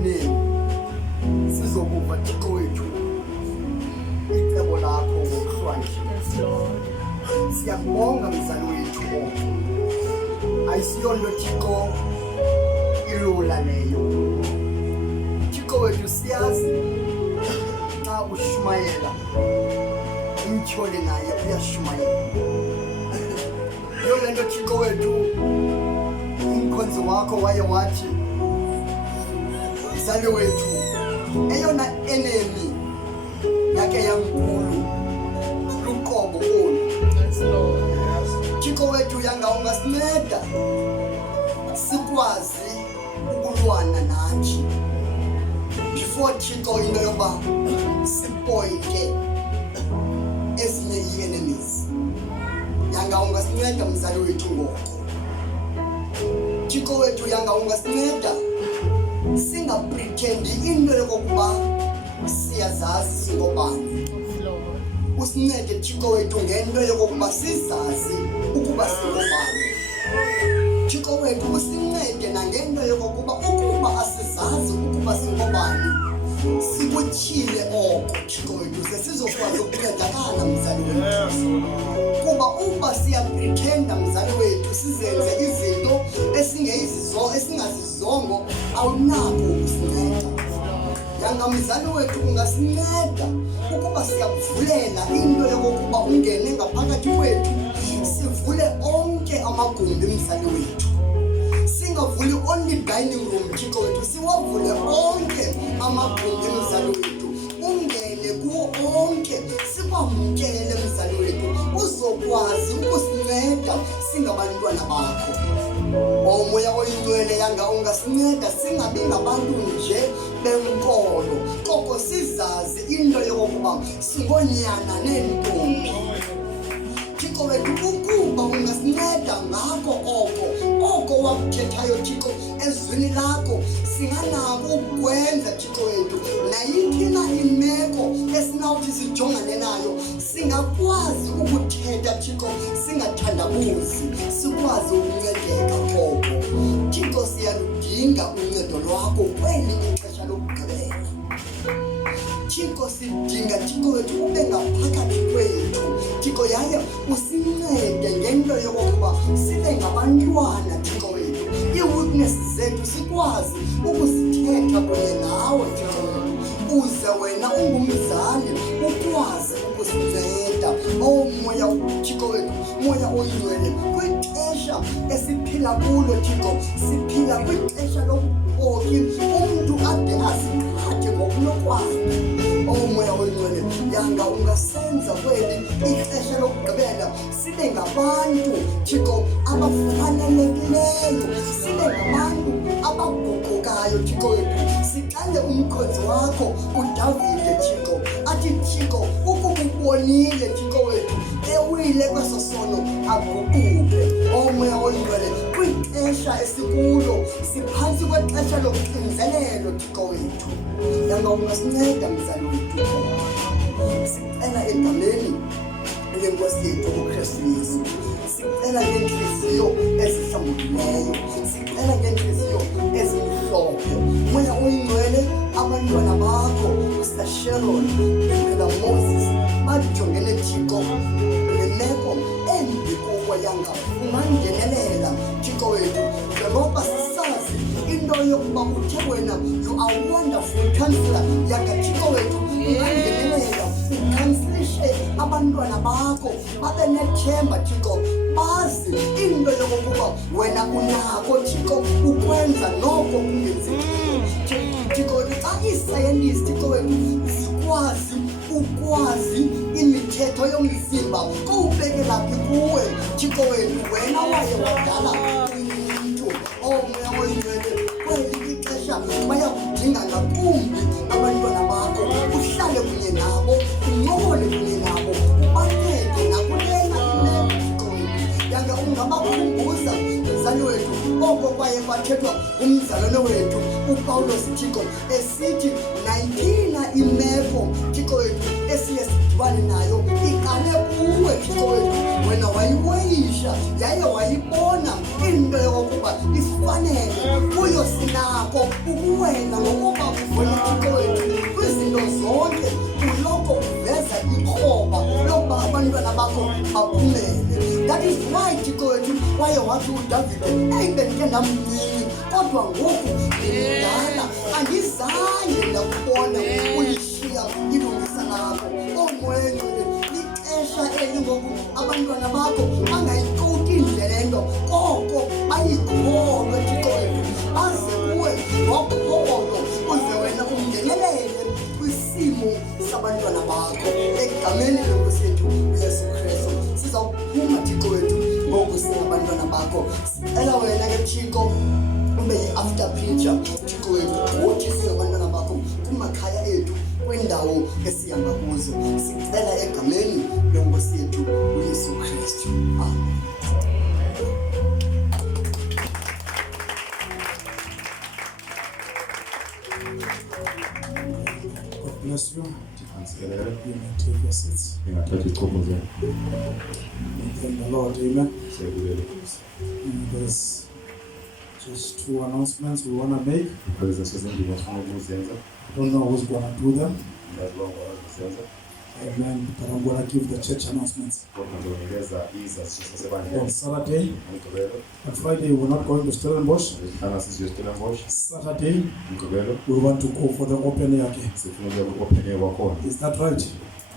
abaningi sizokuva Thixo wethu icebo lakho ngokuhlwayile. Yes, Lord. Siyabonga mzali wethu ayisiyo nto Thixo ilula leyo. Thixo wethu siyazi xa ushumayela umtyholi naye uyashumayela. Yiyo le nto Thixo wethu umkhonzi wakho waye wathi mzali wethu eyona enemy yakhe yankulu luqobo olu. Yes, Lord. Thixo wethu yanga ungasinceda sikwazi ukulwana nathi before Thixo into yoba sipointe ezinye ii-enemies. Yanga ungasinceda mzali wethu ngoko. Thixo wethu yanga ungasinceda singapretendi into yokokuba siyazazi singobani. Yes, Lord. Usincede Thixo wethu ngento yokokuba sizazi ukuba singobani. Thixo wethu usincede nangento yokokuba ukuba asizazi ukuba singobani sikutyhile oko Thixo wethu sesizokwazi ukuncedakala mzali wethu. Kuba uba siyapretenda mzali wethu sizenze izinto esingazizongo awunako ukusinceda. Yanga mzali wethu ungasinceda ukuba siyakuvulela into yokokuba ungene ngaphakathi kwethu sivule onke amagumbi mzali wethu. Singavuli only dining room Thixo wethu, siwavule onke amagumbi mzali wethu. Ungene kuwo onke sikwamkele mzali wethu uzokwazi ukusinceda singabantwana bakho. Moya oyingcwele yanga ungasinceda singabi ngabantu nje benkolo koko sizazi into yokokuba singonyana neentombi. Thixo wethu ukuba ungasinceda ngako oko wakuthethayo Thixo ezwini lakho singanako ukwenza Thixo wethu. Nayiphi na imeko esinawuthi sijongane nayo singakwazi ukuthetha Thixo singathandabuzi sikwazi ukuncedeka koko. Thixo siyaludinga uncedo lwakho kweli ixesha lokugqibela. Thixo sidinga Thixo wethu ube ngaphakathi kwethu Thixo yaye usincede ngento yokokuba sibe ngabantwana Thixo wethu. Ii-weaknesses zethu sikwazi ukuzithetha kunye nawe Thixo wethu uze wena ungumzali ukwazi ukusinceda. Moya Thixo wethu moya oyingcwele kwixesha esiphila kulo Thixo siphila kwixesha lobuxoki umntu ade azikhathe ngokunokwakhe. Moya oyingcwele yanga ungasenza kweli ixesha lokugqibela sibe ngabantu Thixo abafanelekileyo, sibe ngabantu abaguqukayo Thixo wethu. Siqale umkhonzi wakho uDavide Thixo athi Thixo ukukubonile Thixo wethu ewile kweso sono aguquke. Moya oyingcwele kwixesha esikulo siphantsi kwexesha lokuxinzelelo Thixo wethu yanga ungasinceda mzali wethu. Sicela egameni lenkosi yethu uKristu Yesu, sicela ngentliziyo ezihlambulukileyo, sicela ngentliziyo ezimhlophe. Moya oyingcwele abantwana bakho Mr. Sharon Brother Moses bajongene Thixo nemeko embi kubo yanga ungangenelela Thixo wethu njengoba sisazi into yokuba uthe wena you are wonderful counselor yanga Thixo wethu ungangenelela ukhanselishe abantwana bakho babe nethemba Thixo bazi into yokuba wena unako Thixo ukwenza noko kungenzekile Thixo. Xa ii-scientists Thixo wethu ukwazi imithetho yomzimba kowubekelaphi kuwe Thixo wethu wena waye wadala umuntu. Moya oyingcwele kweli ixesha bayakudinga ngakumbi abantwana bakho uhlale kunye nabo uncokole kunye nabo ubancede nakulena imeko Thixo wethu yanga ungabakhumbuza mzali wethu oko kwaye kwathethwa umzalwane wethu uPawulos Thixo esithi nayiphina imeko Thixo wethu esiye sidibane nayo iqale kuwe Thixo wethu wena wayiweyisha yaye wayibona into yokuba ifanele kuyo sinako ukuwena ngokuba wena Thixo wethu kwizinto zonke uloko uveza ikroba lokuba abantwana bakho baphumele. That is why Thixo wethu waye wathi uDavide eyi bendike ndamncinci kodwa ngoku ndimdala andizange ndakubona ulishiya ilungisa lakho. Moya Ngcwele ixesha eli ngoku abantwana bakho bangayixuki indlela ento koko bayikholwe Thixo wethu baze kuwe ngokholo uze wena ungenelele kwisimo sabantwana bakho egameni lenkosi yethu uYesu Kristu. Sizawuphuma Thixo wethu ngoku singabantwana bakho. Sicela wena ke Thixo ube yi-after picture Thixo wethu uthi singabantwana bakho kumakhaya ethu kwiindawo esihamba kuzo. Sicela egameni lenkosi yethu uYesu Kristu. Amen. God bless you. Ndikhansikelele. You may take your seats. Ningathatha izicomo zenu. Thank the Lord. Amen. Siyabulele. There's just 2 announcements we want to make. Ikhweza sezindima ofuna ukuzenza. I don't know who's going to do them. Ndaziwa ngokuzenza. Amen. But I'm going to give the church announcements. Kodwa ngizonikeza izaziso On sebandla. Saturday, Umgqibelo. on Friday, we're not going to Stellenbosch. Sihlala sizoStellenbosch. Saturday, Umgqibelo. we want to go for the open air game. Sifuna ukuya ku-open kwakhona. Is that right?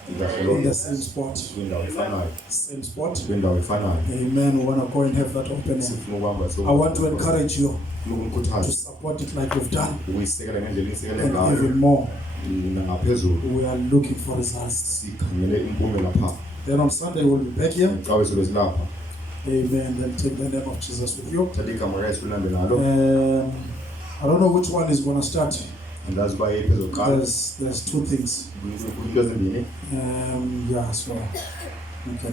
Ikahle In the same spot. kwindawo efanayo. Same spot. Kwindawo efanayo. Amen. We want to go and have that open air. Sifuna ukubamba I want to encourage you to ukukhuthaza support it like we've done, ukuyisekela ngendlela isekele and ngayo even more. nangaphezulu. We are looking for results. Sikhangele impumela phaa. Then on Sunday, we'll be back here. Cawe sobe silapha. Amen. Then take the name of Jesus with you. Thatha igama laYesu ulambe nalo. I don't know which one is going to start. Andazi uba yeyiphi ezoqala. There's 2 things. Into ezimbini. Yeah, so we can